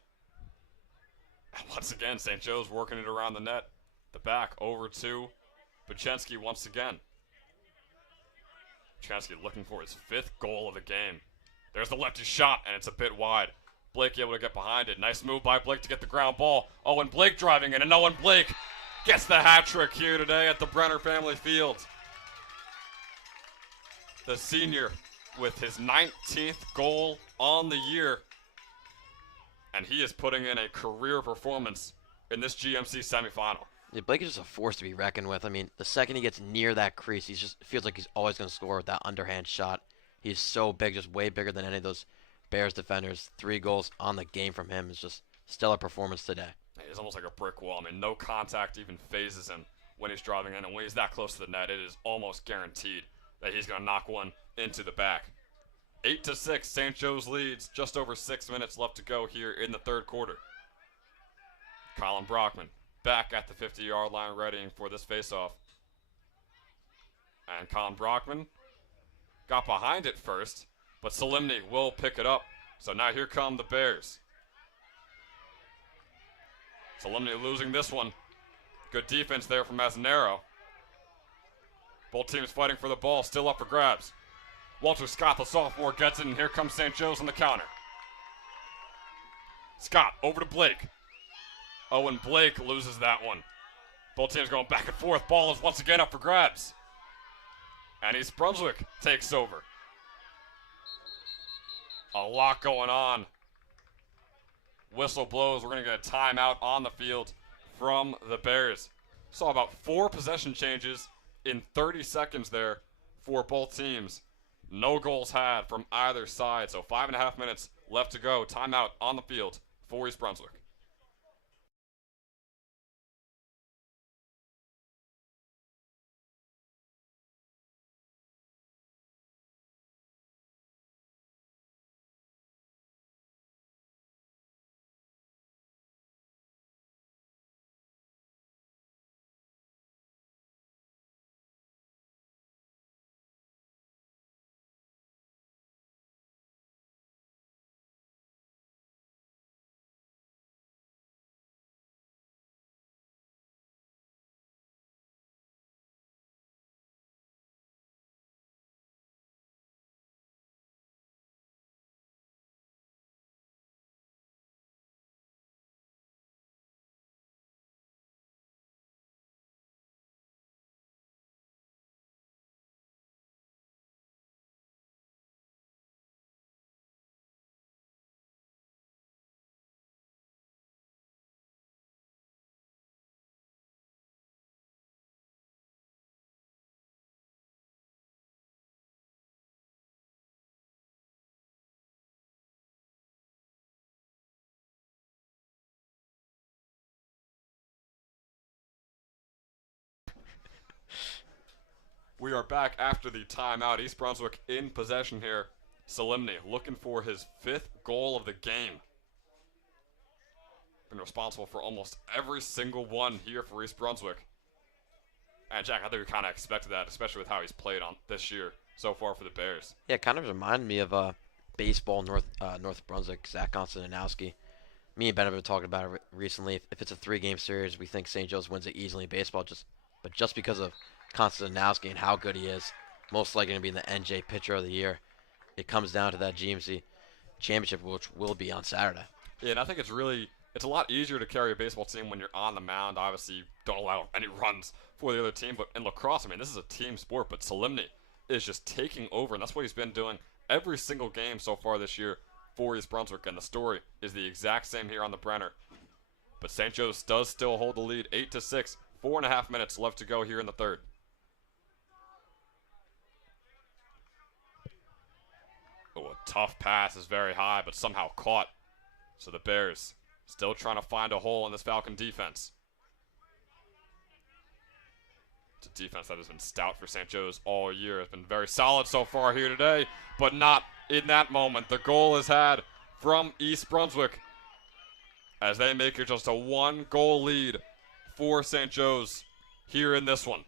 And once again, St. Joe's working it around the net. The back over to Pachenski once again. Pachenski looking for his 5th goal of the game. There's the lefty shot, and it's a bit wide. Blake able to get behind it. Nice move by Blake to get the ground ball. Owen Blake driving in, and Owen Blake gets the hat trick here today at the Brenner Family Field. The senior with his 19th goal on the year. And he is putting in a career performance in this GMC semifinal. Yeah, Blake is just a force to be reckoned with. I mean, the second he gets near that crease, he just feels like he's always going to score with that underhand shot. He's so big, just way bigger than any of those Bears defenders. 3 goals on the game from him is just stellar performance today. He's almost like a brick wall. I mean, no contact even phases him when he's driving in. And when he's that close to the net, it is almost guaranteed that he's going to knock one into the back. 8-6, St. Joe's leads. Just over 6 minutes left to go here in the third quarter. Colin Brockman back at the 50-yard line readying for this faceoff. And Colin Brockman got behind it first, but Salimni will pick it up. So now here come the Bears. Salimni losing this one. Good defense there from Mazanero. Both teams fighting for the ball, still up for grabs. Walter Scott, the sophomore, gets it, and here comes St. Joe's on the counter. Scott over to Blake. Owen Blake loses that one. Both teams going back and forth. Ball is once again up for grabs. And East Brunswick takes over. A lot going on. Whistle blows. We're going to get a timeout on the field from the Bears. Saw about 4 possession changes in 30 seconds there for both teams. No goals had from either side. So 5.5 minutes left to go. Timeout on the field for East Brunswick. We are back after the timeout. East Brunswick in possession here. Solemny looking for his 5th goal of the game. Been responsible for almost every single one here for East Brunswick. And Jack, I think we kind of expected that, especially with how he's played on this year so far for the Bears. Yeah, it kind of reminded me of baseball North Brunswick, Zach Konstantinowski. Me and Ben have been talking about it recently. If it's a 3-game series, we think St. Joe's wins it easily in baseball, but just because of Konstantinowski and how good he is, most likely going to be in the NJ Pitcher of the Year. It comes down to that GMC championship, which will be on Saturday. Yeah, and I think it's a lot easier to carry a baseball team when you're on the mound. Obviously, you don't allow any runs for the other team, but in lacrosse, I mean, this is a team sport, but Solemny is just taking over, and that's what he's been doing every single game so far this year for East Brunswick, and the story is the exact same here on the Brenner. But St. Joe's does still hold the lead, 8-6, 4.5 minutes left to go here in the third. Oh, a tough pass is very high, but somehow caught. So the Bears still trying to find a hole in this Falcon defense. It's a defense that has been stout for St. Joe's all year. It's been very solid so far here today, but not in that moment. The goal is had from East Brunswick as they make it just a 1-goal lead for St. Joe's here in this one.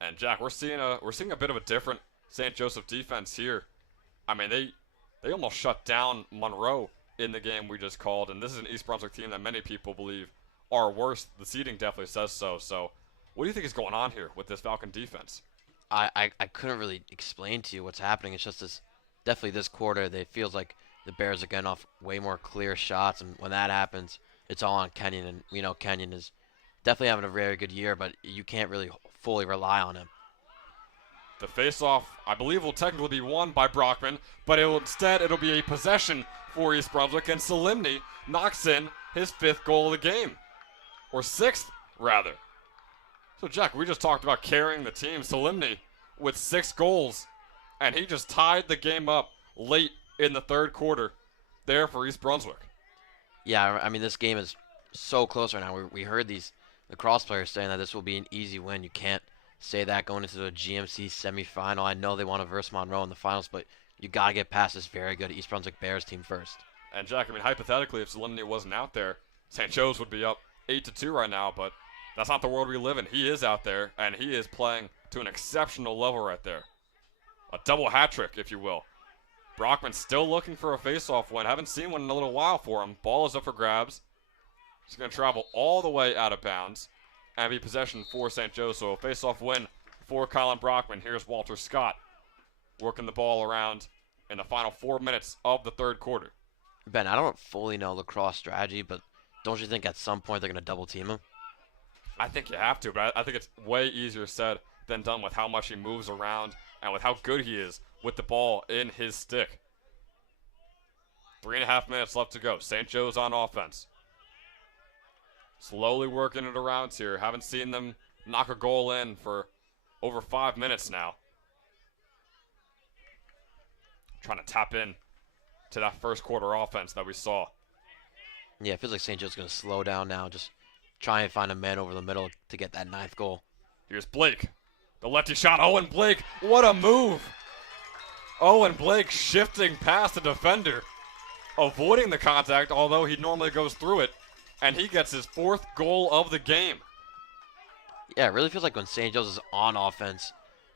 And Jack, we're seeing a bit of a different St. Joseph defense here. I mean, they almost shut down Monroe in the game we just called, and this is an East Brunswick team that many people believe are worse. The seeding definitely says so. So, what do you think is going on here with this Falcon defense? I couldn't really explain to you what's happening. It's just definitely this quarter, it feels like the Bears are getting off way more clear shots, and when that happens, it's all on Kenyon, and we know Kenyon is definitely having a very good year, but you can't really fully rely on him. The face-off, I believe, will technically be won by Brockman, but it'll be a possession for East Brunswick, and Solemny knocks in his 5th goal of the game. Or 6th, rather. So, Jack, we just talked about carrying the team. Solemny with 6 goals, and he just tied the game up late in the third quarter there for East Brunswick. Yeah, I mean, this game is so close right now. We heard these lacrosse players saying that this will be an easy win. You can't say that going into the GMC semifinal. I know they want to verse Monroe in the finals, but you got to get past this very good East Brunswick Bears team first. And, Jack, I mean, hypothetically, if Solemny wasn't out there, St. Joe's would be up 8-2 right now, but that's not the world we live in. He is out there, and he is playing to an exceptional level right there. A double hat trick, if you will. Brockman still looking for a face-off win. Haven't seen one in a little while for him. Ball is up for grabs. He's going to travel all the way out of bounds and be possession for St. Joe. So a face-off win for Colin Brockman. Here's Walter Scott working the ball around in the final 4 minutes of the third quarter. Ben, I don't fully know lacrosse strategy, but don't you think at some point they're going to double team him? I think you have to, but I think it's way easier said than done with how much he moves around and with how good he is with the ball in his stick. 3.5 minutes left to go. St. Joe's on offense. Slowly working it around here. Haven't seen them knock a goal in for over 5 minutes now. Trying to tap in to that first quarter offense that we saw. Yeah, it feels like St. Joe's going to slow down now. Just try and find a man over the middle to get that 9th goal. Here's Blake. The lefty shot. Owen Blake. What a move. Owen Blake shifting past the defender, avoiding the contact, although he normally goes through it. And he gets his 4th goal of the game. Yeah, it really feels like when St. Joe's is on offense,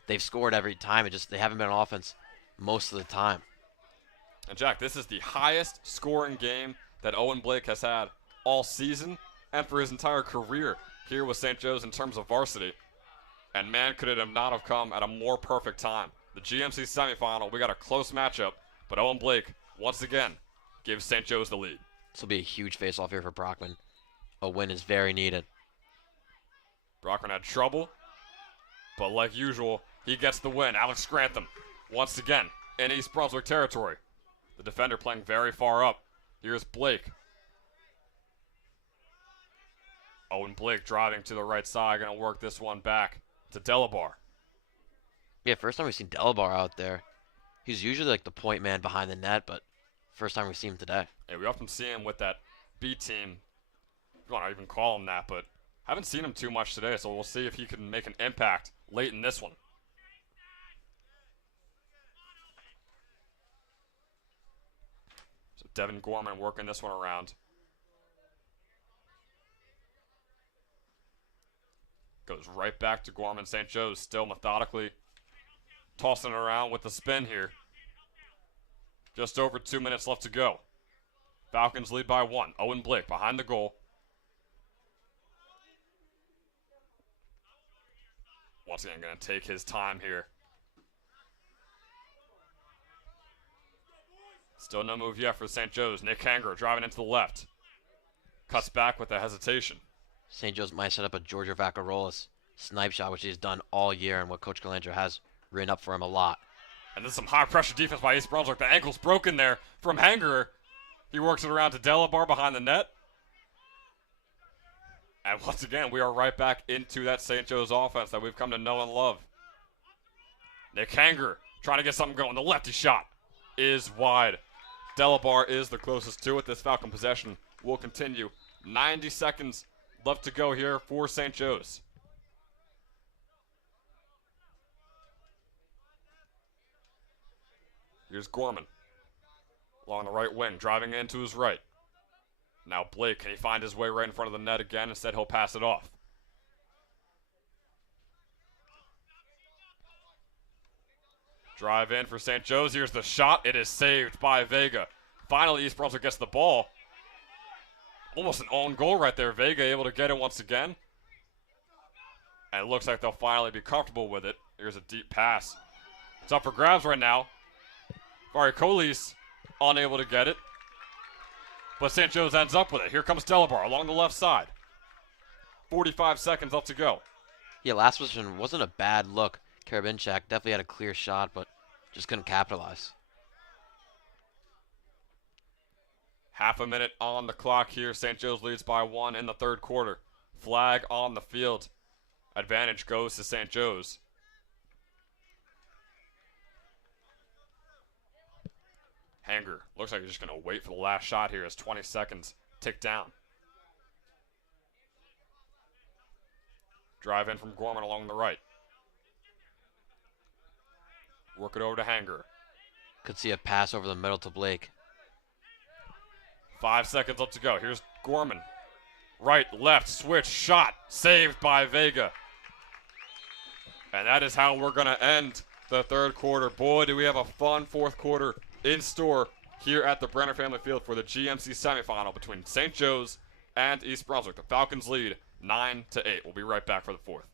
they've scored every time. They haven't been on offense most of the time. And Jack, this is the highest scoring game that Owen Blake has had all season and for his entire career here with St. Joe's in terms of varsity. And man, could it have not have come at a more perfect time. The GMC semifinal, we got a close matchup, but Owen Blake, once again, gives St. Joe's the lead. This will be a huge face-off here for Brockman. A win is very needed. Brockman had trouble, but like usual, he gets the win. Alex Grantham, once again, in East Brunswick territory. The defender playing very far up. Here's Blake. Owen Blake driving to the right side, going to work this one back to Delabar. Yeah, first time we've seen Delabar out there. He's usually like the point man behind the net, but first time we've seen him today. Yeah, we often see him with that B team. You want to even call him that, but haven't seen him too much today, so we'll see if he can make an impact late in this one. So Devin Gorman working this one around. Goes right back to Gorman. St. Joe's still methodically tossing it around with the spin here. Just over 2 minutes left to go. Falcons lead by 1. Owen Blake behind the goal. Once again, going to take his time here. Still no move yet for St. Joe's. Nick Hanger driving into the left. Cuts back with a hesitation. St. Joe's might set up a Georgia Vacarolas snipe shot, which he's done all year and what Coach Calandra has written up for him a lot. And this is some high-pressure defense by East Brunswick. The ankle's broken there from Hanger. He works it around to Delabar behind the net. And once again, we are right back into that St. Joe's offense that we've come to know and love. Nick Hanger trying to get something going. The lefty shot is wide. Delabar is the closest to it. This Falcon possession will continue. 90 seconds left to go here for St. Joe's. Here's Gorman along the right wing, driving in to his right. Now Blake, can he find his way right in front of the net again? Instead, he'll pass it off. Drive in for St. Joe's. Here's the shot. It is saved by Vega. Finally, East Brunswick gets the ball. Almost an own goal right there. Vega able to get it once again. And it looks like they'll finally be comfortable with it. Here's a deep pass. It's up for grabs right now. Varikolis unable to get it. But St. Joe's ends up with it. Here comes Delabar along the left side. 45 seconds left to go. Yeah, last position wasn't a bad look. Karabinchak definitely had a clear shot, but just couldn't capitalize. Half a minute on the clock here. St. Joe's leads by 1 in the third quarter. Flag on the field. Advantage goes to St. Joe's. Hanger looks like he's just going to wait for the last shot here as 20 seconds tick down. Drive in from Gorman along the right. Work it over to Hanger. Could see a pass over the middle to Blake. 5 seconds left to go. Here's Gorman. Right, left, switch, shot. Saved by Vega. And that is how we're going to end the third quarter. Boy, do we have a fun fourth quarter in store here at the Brenner Family Field for the GMC semifinal between St. Joe's and East Brunswick. The Falcons lead 9-8. We'll be right back for the fourth.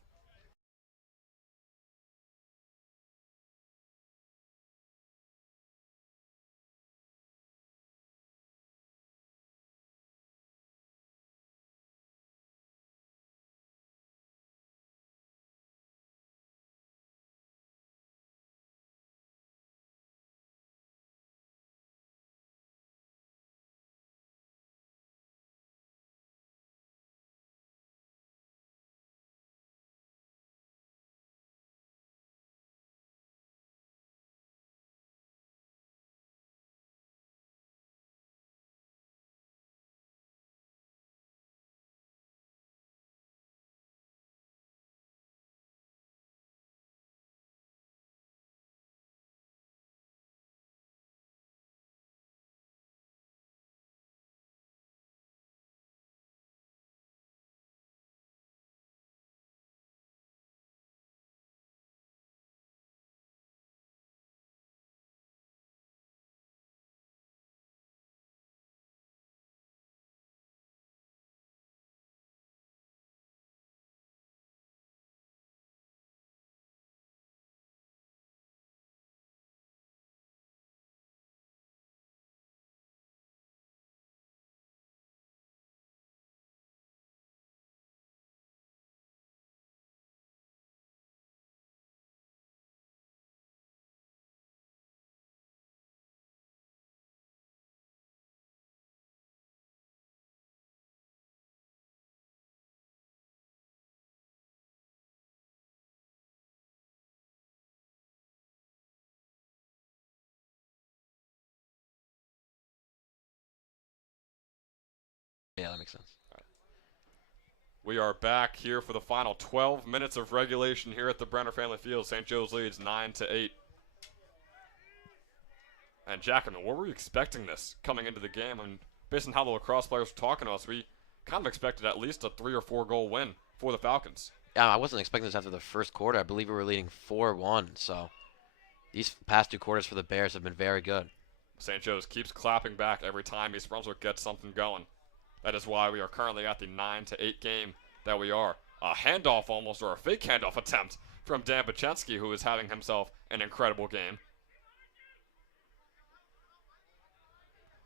Yeah, that makes sense. We are back here for the final 12 minutes of regulation here at the Brenner Family Field. St. Joe's leads 9-8. And Jack, I mean, what were you expecting this coming into the game? And based on how the Lacrosse players were talking to us, we kind of expected at least a 3 or 4 goal win for the Falcons. Yeah, I wasn't expecting this after the first quarter. I believe we were leading 4-1. So these past 2 quarters for the Bears have been very good. St. Joe's keeps clapping back every time East Brunswick gets something going. That is why we are currently at the 9-8 game that we are. A handoff almost, or a fake handoff attempt from Dan Bachensky, who is having himself an incredible game.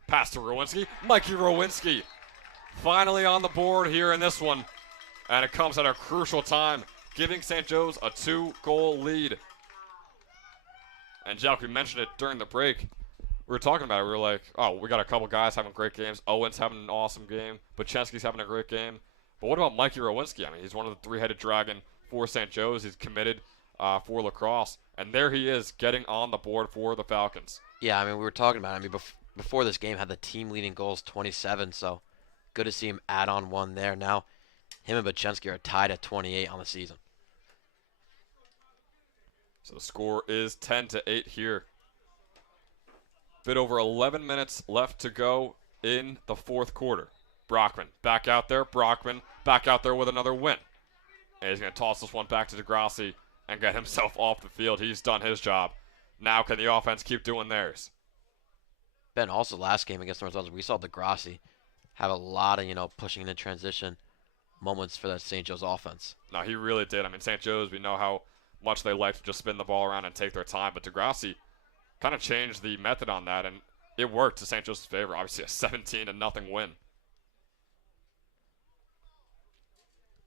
Pass to Rowinski. Mikey Rowinski finally on the board here in this one. And it comes at a crucial time, giving St. Joe's a 2-goal lead. And Jack, we mentioned it during the break. We were talking about it. We were like, oh, we got a couple guys having great games. Owen's having an awesome game. Bachensky's having a great game. But what about Mikey Rowinski? I mean, he's one of the 3-headed dragon for St. Joe's. He's committed for Lacrosse. And there he is getting on the board for the Falcons. Yeah, I mean, we were talking about it. I mean, before this game had the team leading goals 27, so good to see him add on one there. Now, him and Bachensky are tied at 28 on the season. So the score is 10-8 here. Bit over 11 minutes left to go in the fourth quarter. Brockman back out there. Brockman back out there with another win. And he's going to toss this one back to Degrassi and get himself off the field. He's done his job. Now can the offense keep doing theirs? Ben, also last game against North Brunswick, we saw Degrassi have a lot of, pushing into transition moments for that St. Joe's offense. No, he really did. I mean, St. Joe's, we know how much they like to just spin the ball around and take their time, but Degrassi kind of changed the method on that, and it worked to St. Joe's' favor. Obviously, a 17-0 win.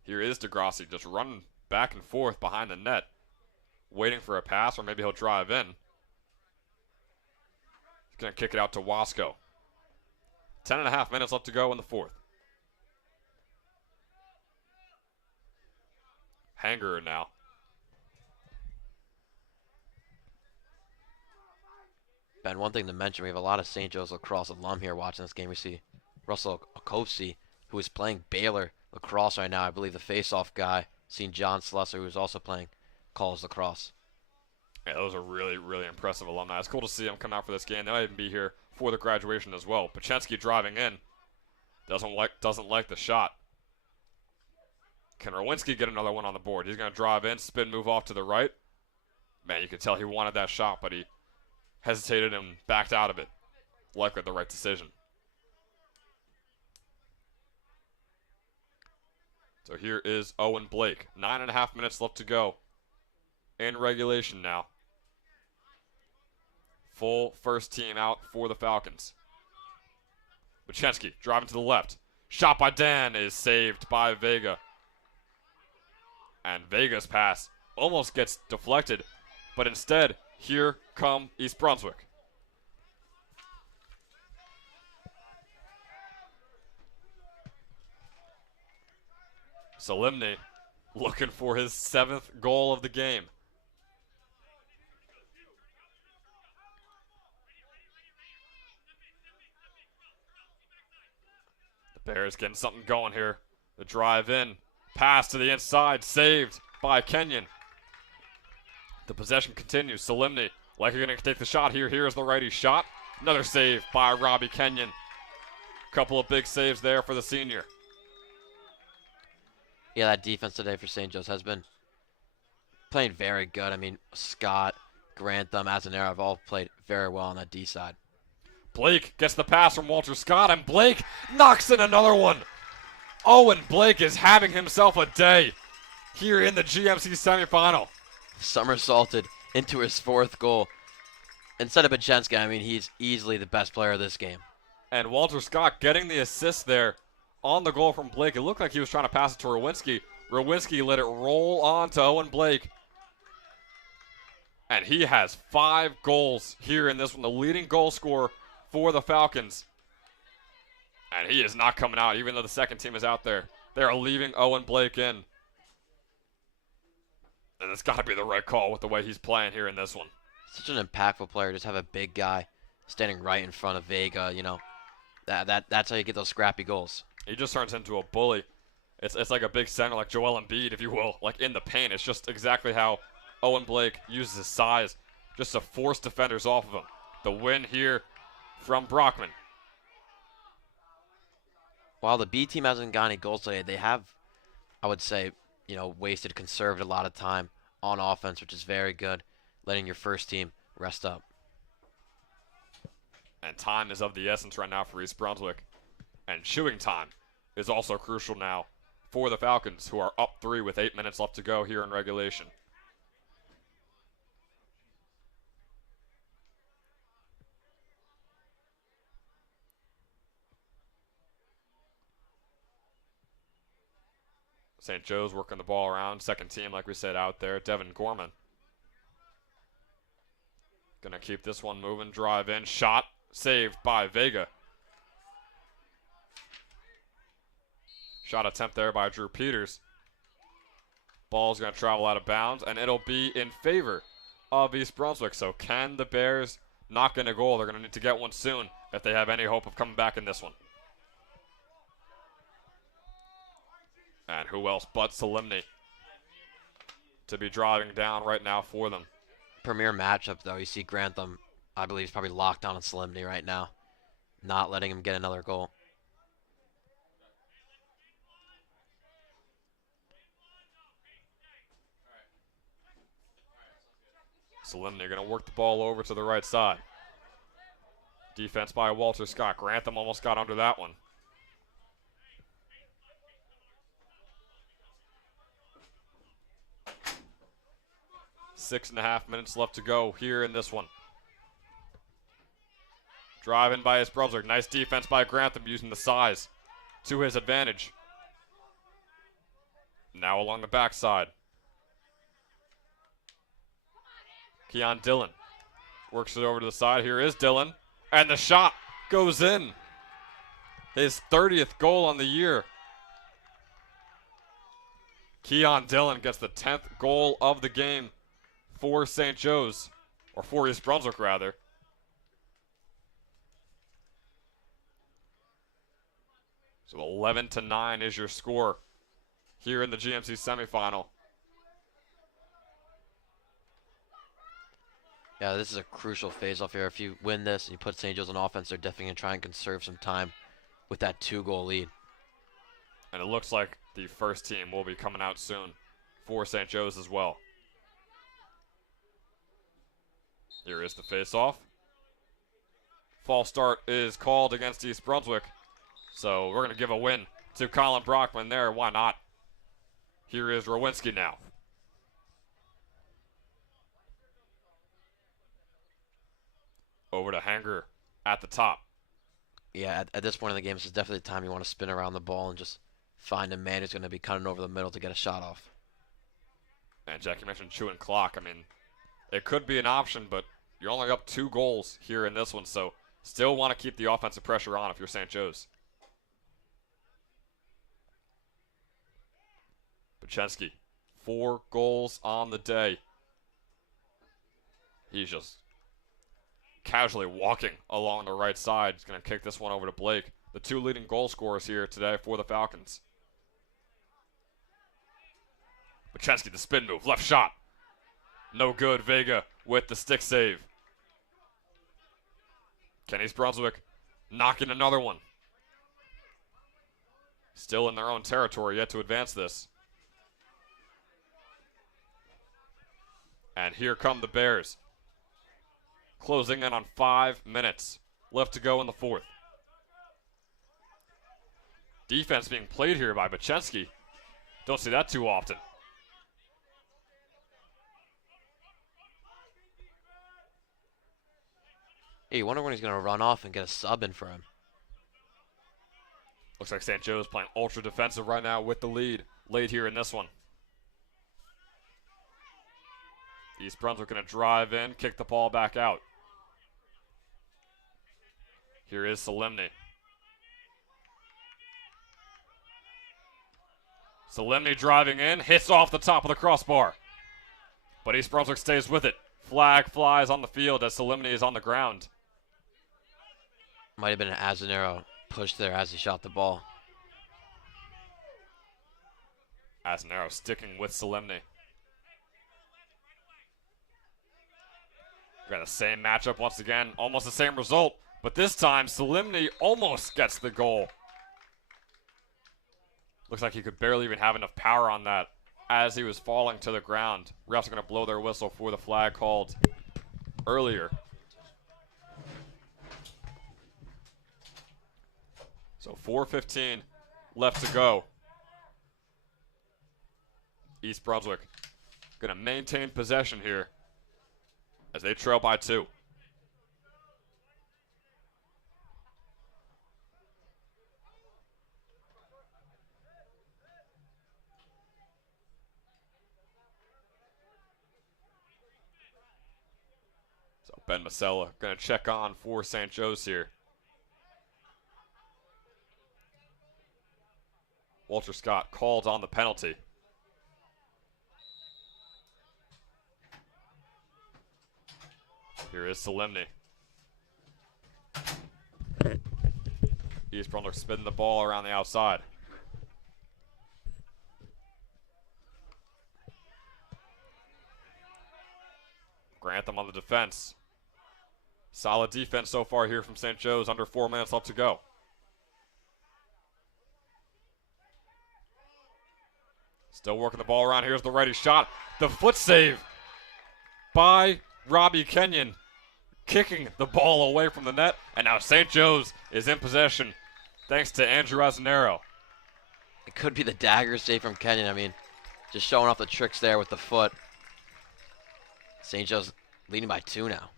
Here is Degrassi just running back and forth behind the net, waiting for a pass, or maybe he'll drive in. He's going to kick it out to Wasco. 10.5 minutes left to go in the fourth. Hanger now. Ben, one thing to mention, we have a lot of St. Joe's Lacrosse alum here watching this game. We see Russell Okovsky, who is playing Baylor Lacrosse right now. I believe the face-off guy. Seen John Slusser, who is also playing Calls Lacrosse. Yeah, those are really, really impressive alumni. It's cool to see them come out for this game. They might even be here for the graduation as well. Bachensky driving in. Doesn't like the shot. Can Rowinski get another one on the board? He's going to drive in, spin move off to the right. Man, you can tell he wanted that shot, but he hesitated and backed out of it. Likely the right decision. So here is Owen Blake. 9.5 minutes left to go in regulation now. Full first team out for the Falcons. Bachensky driving to the left. Shot by Dan is saved by Vega. And Vega's pass almost gets deflected, but instead, here come East Brunswick. Solimny looking for his 7th goal of the game. The Bears getting something going here. The drive in. Pass to the inside. Saved by Kenyon. The possession continues. Solimny likely going to take the shot here. Here's the righty shot. Another save by Robbie Kenyon. Couple of big saves there for the senior. Yeah, that defense today for St. Joe's has been playing very good. I mean, Scott, Grantham, Azanera have all played very well on that D side. Blake gets the pass from Walter Scott, and Blake knocks in another one. Owen Blake is having himself a day here in the GMC semifinal. Somersaulted into his 4th goal. Instead of Bachensky, I mean, he's easily the best player of this game. And Walter Scott getting the assist there on the goal from Blake. It looked like he was trying to pass it to Rowinski. Rowinski let it roll on to Owen Blake. And he has 5 goals here in this one, the leading goal scorer for the Falcons. And he is not coming out, even though the second team is out there. They are leaving Owen Blake in. And it's got to be the right call with the way he's playing here in this one. Such an impactful player. Just have a big guy standing right in front of Vega, That's how you get those scrappy goals. He just turns into a bully. It's like a big center, like Joel Embiid, if you will, like in the paint. It's just exactly how Owen Blake uses his size just to force defenders off of him. The win here from Brockman. While the B team hasn't got any goals today, they have, I would say, conserved a lot of time on offense, which is very good, letting your first team rest up. And time is of the essence right now for East Brunswick. And chewing time is also crucial now for the Falcons, who are up 3 with 8 minutes left to go here in regulation. St. Joe's working the ball around. Second team, like we said, out there. Devin Gorman. Gonna keep this one moving. Drive in. Shot. Saved by Vega. Shot attempt there by Drew Peters. Ball's gonna travel out of bounds, and it'll be in favor of East Brunswick. So can the Bears knock in a goal? They're gonna need to get one soon if they have any hope of coming back in this one. And who else but Solemni to be driving down right now for them. Premier matchup, though. You see Grantham, I believe, is probably locked on Solemni right now, not letting him get another goal. Solemni going to work the ball over to the right side. Defense by Walter Scott. Grantham almost got under that one. Six and a half minutes left to go here in this one. Driving by East Brunswick. Nice defense by Grantham using the size to his advantage. Now along the backside. Keon Dillon works it over to the side. Here is Dillon. And the shot goes in. His 30th goal on the year. Keon Dillon gets the 10th goal of the game for St. Joe's, or for East Brunswick rather. So 11-9 is your score here in the GMC semifinal. Yeah, this is a crucial phase-off here. If you win this and you put St. Joe's on offense, they're definitely going to try and conserve some time with that 2-goal lead. And it looks like the first team will be coming out soon for St. Joe's as well. Here is the face-off. False start is called against East Brunswick. So we're going to give a win to Colin Brockman there. Why not? Here is Rowinski now. Over to Hanger at the top. Yeah, at this point in the game, this is definitely the time you want to spin around the ball and just find a man who's going to be cutting over the middle to get a shot off. And Jackie mentioned chewing clock. I mean, it could be an option, but you're only up 2 goals here in this one, so still want to keep the offensive pressure on if you're St. Joe's. Bachensky, 4 goals on the day. He's just casually walking along the right side. He's going to kick this one over to Blake. The 2 leading goal scorers here today for the Falcons. Bachensky, the spin move, left shot. No good. Vega with the stick save. Can East Brunswick knock in another one? Still in their own territory, yet to advance this. And here come the Bears. Closing in on 5 minutes left to go in the 4th. Defense being played here by Bachensky. Don't see that too often. Hey, you wonder when he's going to run off and get a sub in for him. Looks like St. Joe's playing ultra defensive right now with the lead late here in this one. East Brunswick going to drive in, kick the ball back out. Here is Solemni. Solemni driving in, hits off the top of the crossbar. But East Brunswick stays with it. Flag flies on the field as Solemni is on the ground. Might have been an Azanero push there as he shot the ball. Aznaro sticking with Solemni. We got the same matchup once again, almost the same result, but this time Solemni almost gets the goal. Looks like he could barely even have enough power on that as he was falling to the ground. Refs are going to blow their whistle for the flag called earlier. So 4:15 left to go. East Brunswick going to maintain possession here as they trail by 2. So Ben Masella going to check on for St. Joe's here. Walter Scott called on the penalty. Here is Solemni. East Brunswick spinning the ball around the outside. Grantham on the defense. Solid defense so far here from St. Joe's. Under 4 minutes left to go. Still working the ball around. Here's the righty shot. The foot save by Robbie Kenyon, kicking the ball away from the net. And now St. Joe's is in possession thanks to Andrew Aznaro. It could be the dagger save from Kenyon. I mean, just showing off the tricks there with the foot. St. Joe's leading by 2 now.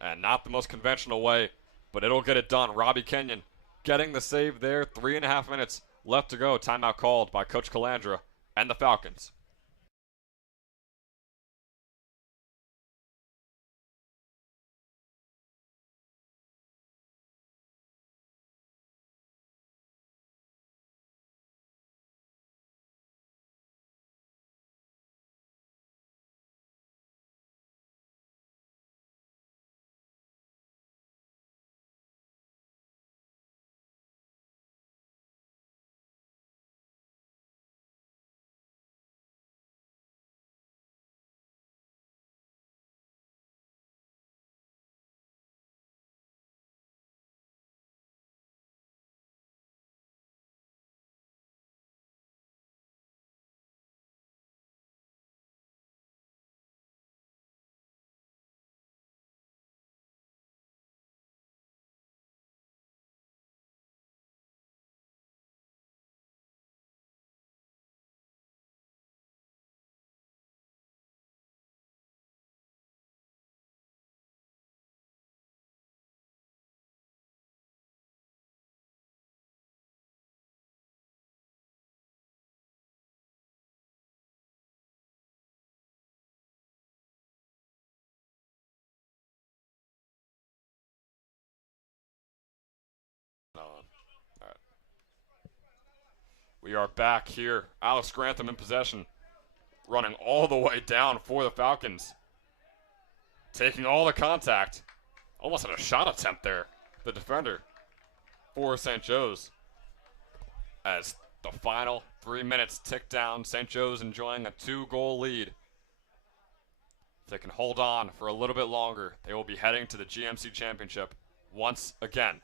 And not the most conventional way, but it'll get it done. Robbie Kenyon getting the save there. 3.5 minutes left to go. Timeout called by Coach Calandra and the Falcons. All right. We are back here. Alex Grantham in possession, running all the way down for the Falcons, taking all the contact. Almost had a shot attempt there, the defender for St. Joe's. As the final 3 minutes tick down, St. Joe's enjoying a 2-goal lead. If they can hold on for a little bit longer, they will be heading to the GMC Championship once again.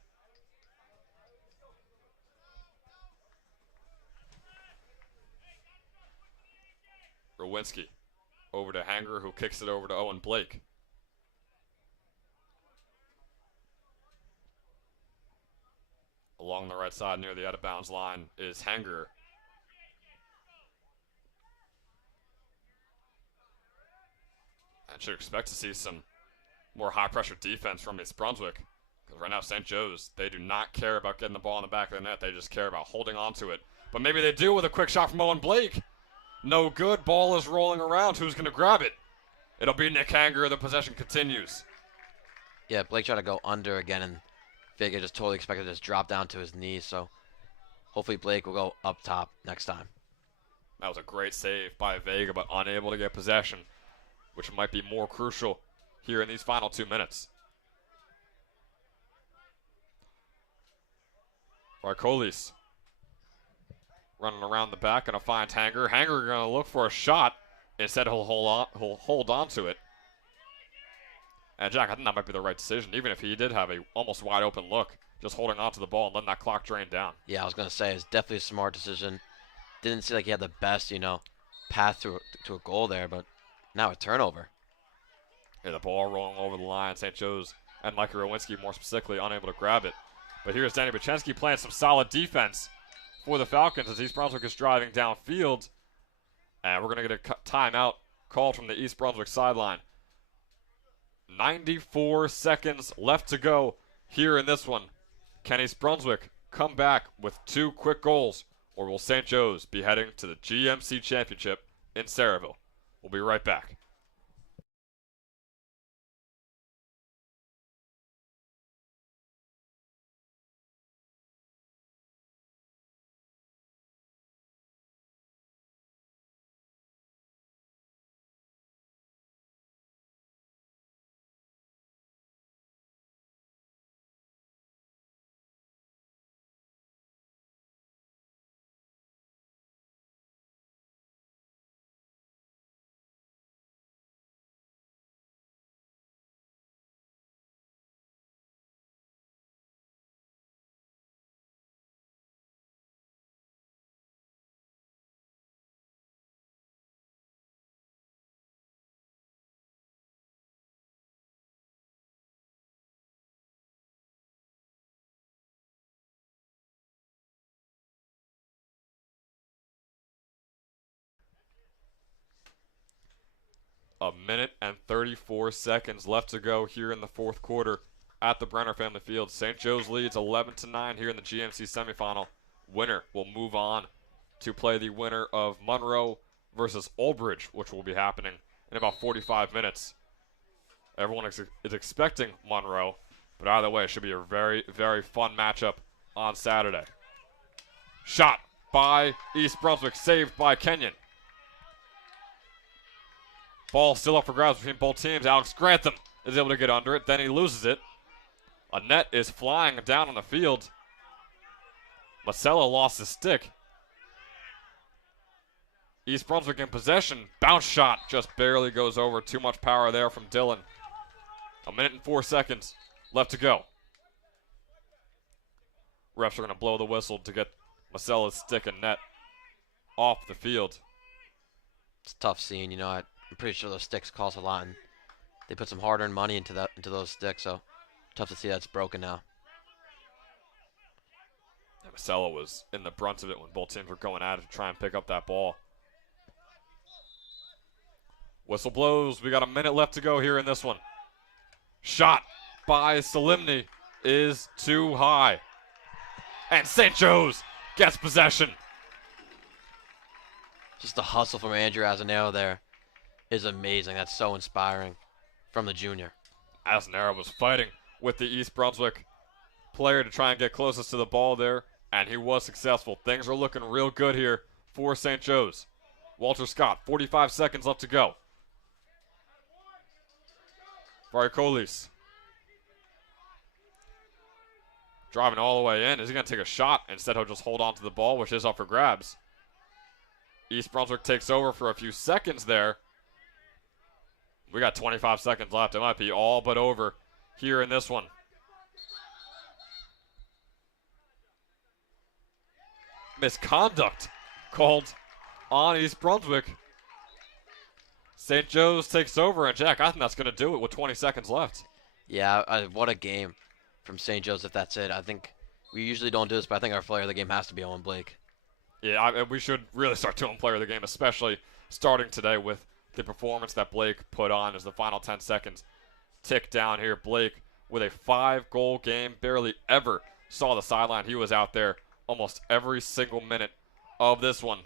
Rowinski over to Hanger, who kicks it over to Owen Blake. Along the right side near the out-of-bounds line is Hanger. I should expect to see some more high-pressure defense from East Brunswick. Because right now, St. Joe's, they do not care about getting the ball in the back of the net. They just care about holding on to it. But maybe they do with a quick shot from Owen Blake. No good. Ball is rolling around. Who's going to grab it? It'll be Nick Hanger. The possession continues. Yeah, Blake tried to go under again, and Vega just totally expected to just drop down to his knees. So hopefully Blake will go up top next time. That was a great save by Vega, but unable to get possession, which might be more crucial here in these final 2 minutes. Varcolis running around the back, going to find Hanger. Hanger going to look for a shot. Instead, he'll hold on to it. And Jack, I think that might be the right decision, even if he did have a almost wide open look, just holding on to the ball and letting that clock drain down. Yeah, I was going to say, it's definitely a smart decision. Didn't seem like he had the best, path to a goal there, but now a turnover. Yeah, the ball rolling over the line. St. Joe's and Mike Rowinski, more specifically, unable to grab it. But here's Danny Bachensky playing some solid defense for the Falcons as East Brunswick is driving downfield. And we're going to get a timeout called from the East Brunswick sideline. 94 seconds left to go here in this one. Can East Brunswick come back with 2 quick goals, or will St. Joe's be heading to the GMC Championship in Saraville? We'll be right back. A minute and 34 seconds left to go here in the fourth quarter at the Brenner Family Field. St. Joe's leads 11-9 here in the GMC semifinal. Winner will move on to play the winner of Monroe versus Old Bridge, which will be happening in about 45 minutes. Everyone is expecting Monroe, but either way, it should be a very, very fun matchup on Saturday. Shot by East Brunswick, saved by Kenyon. Ball still up for grabs between both teams. Alex Grantham is able to get under it. Then he loses it. A net is flying down on the field. Marcelo lost his stick. East Brunswick in possession. Bounce shot just barely goes over. Too much power there from Dylan. A minute and 4 seconds left to go. Refs are going to blow the whistle to get Marcelo's stick and net off the field. It's a tough scene, I'm pretty sure those sticks cost a lot, and they put some hard-earned money into those sticks, so tough to see that's broken now. And Marcelo was in the brunt of it when both teams were going at it to try and pick up that ball. Whistle blows. We got a minute left to go here in this one. Shot by Salimni is too high. And St. Joe's gets possession. Just the hustle from Andrew Azanero there is amazing. That's so inspiring from the junior. Azanero was fighting with the East Brunswick player to try and get closest to the ball there, and he was successful. Things are looking real good here for St. Joe's. Walter Scott, 45 seconds left to go. Varikolis driving all the way in. Is he going to take a shot? Instead, he'll just hold on to the ball, which is up for grabs. East Brunswick takes over for a few seconds there. We got 25 seconds left. It might be all but over here in this one. Misconduct called on East Brunswick. St. Joe's takes over, and Jack, I think that's going to do it with 20 seconds left. Yeah, what a game from St. Joe's if that's it. I think we usually don't do this, but I think our player of the game has to be Owen Blake. Yeah, we should really start doing player of the game, especially starting today with the performance that Blake put on as the final 10 seconds tick down here. Blake with a 5-goal game, barely ever saw the sideline. He was out there almost every single minute of this one.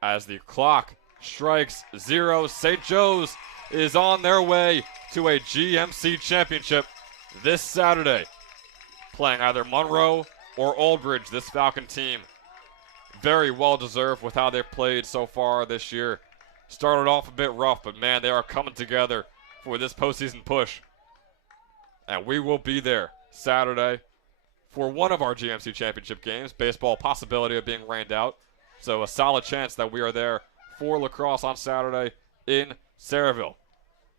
As the clock strikes 0, St. Joe's is on their way to a GMC championship this Saturday, playing either Monroe or Old Bridge. This Falcon team very well deserved with how they've played so far this year. Started off a bit rough, but man, they are coming together for this postseason push. And we will be there Saturday for one of our GMC championship games. Baseball possibility of being rained out. So a solid chance that we are there for lacrosse on Saturday in Saraville.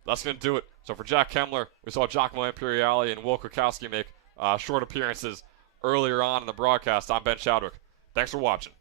That's going to do it. So for Jack Kemmler, we saw Giacomo Imperiali and Will Krakowski make short appearances earlier on in the broadcast. I'm Ben Chadwick. Thanks for watching.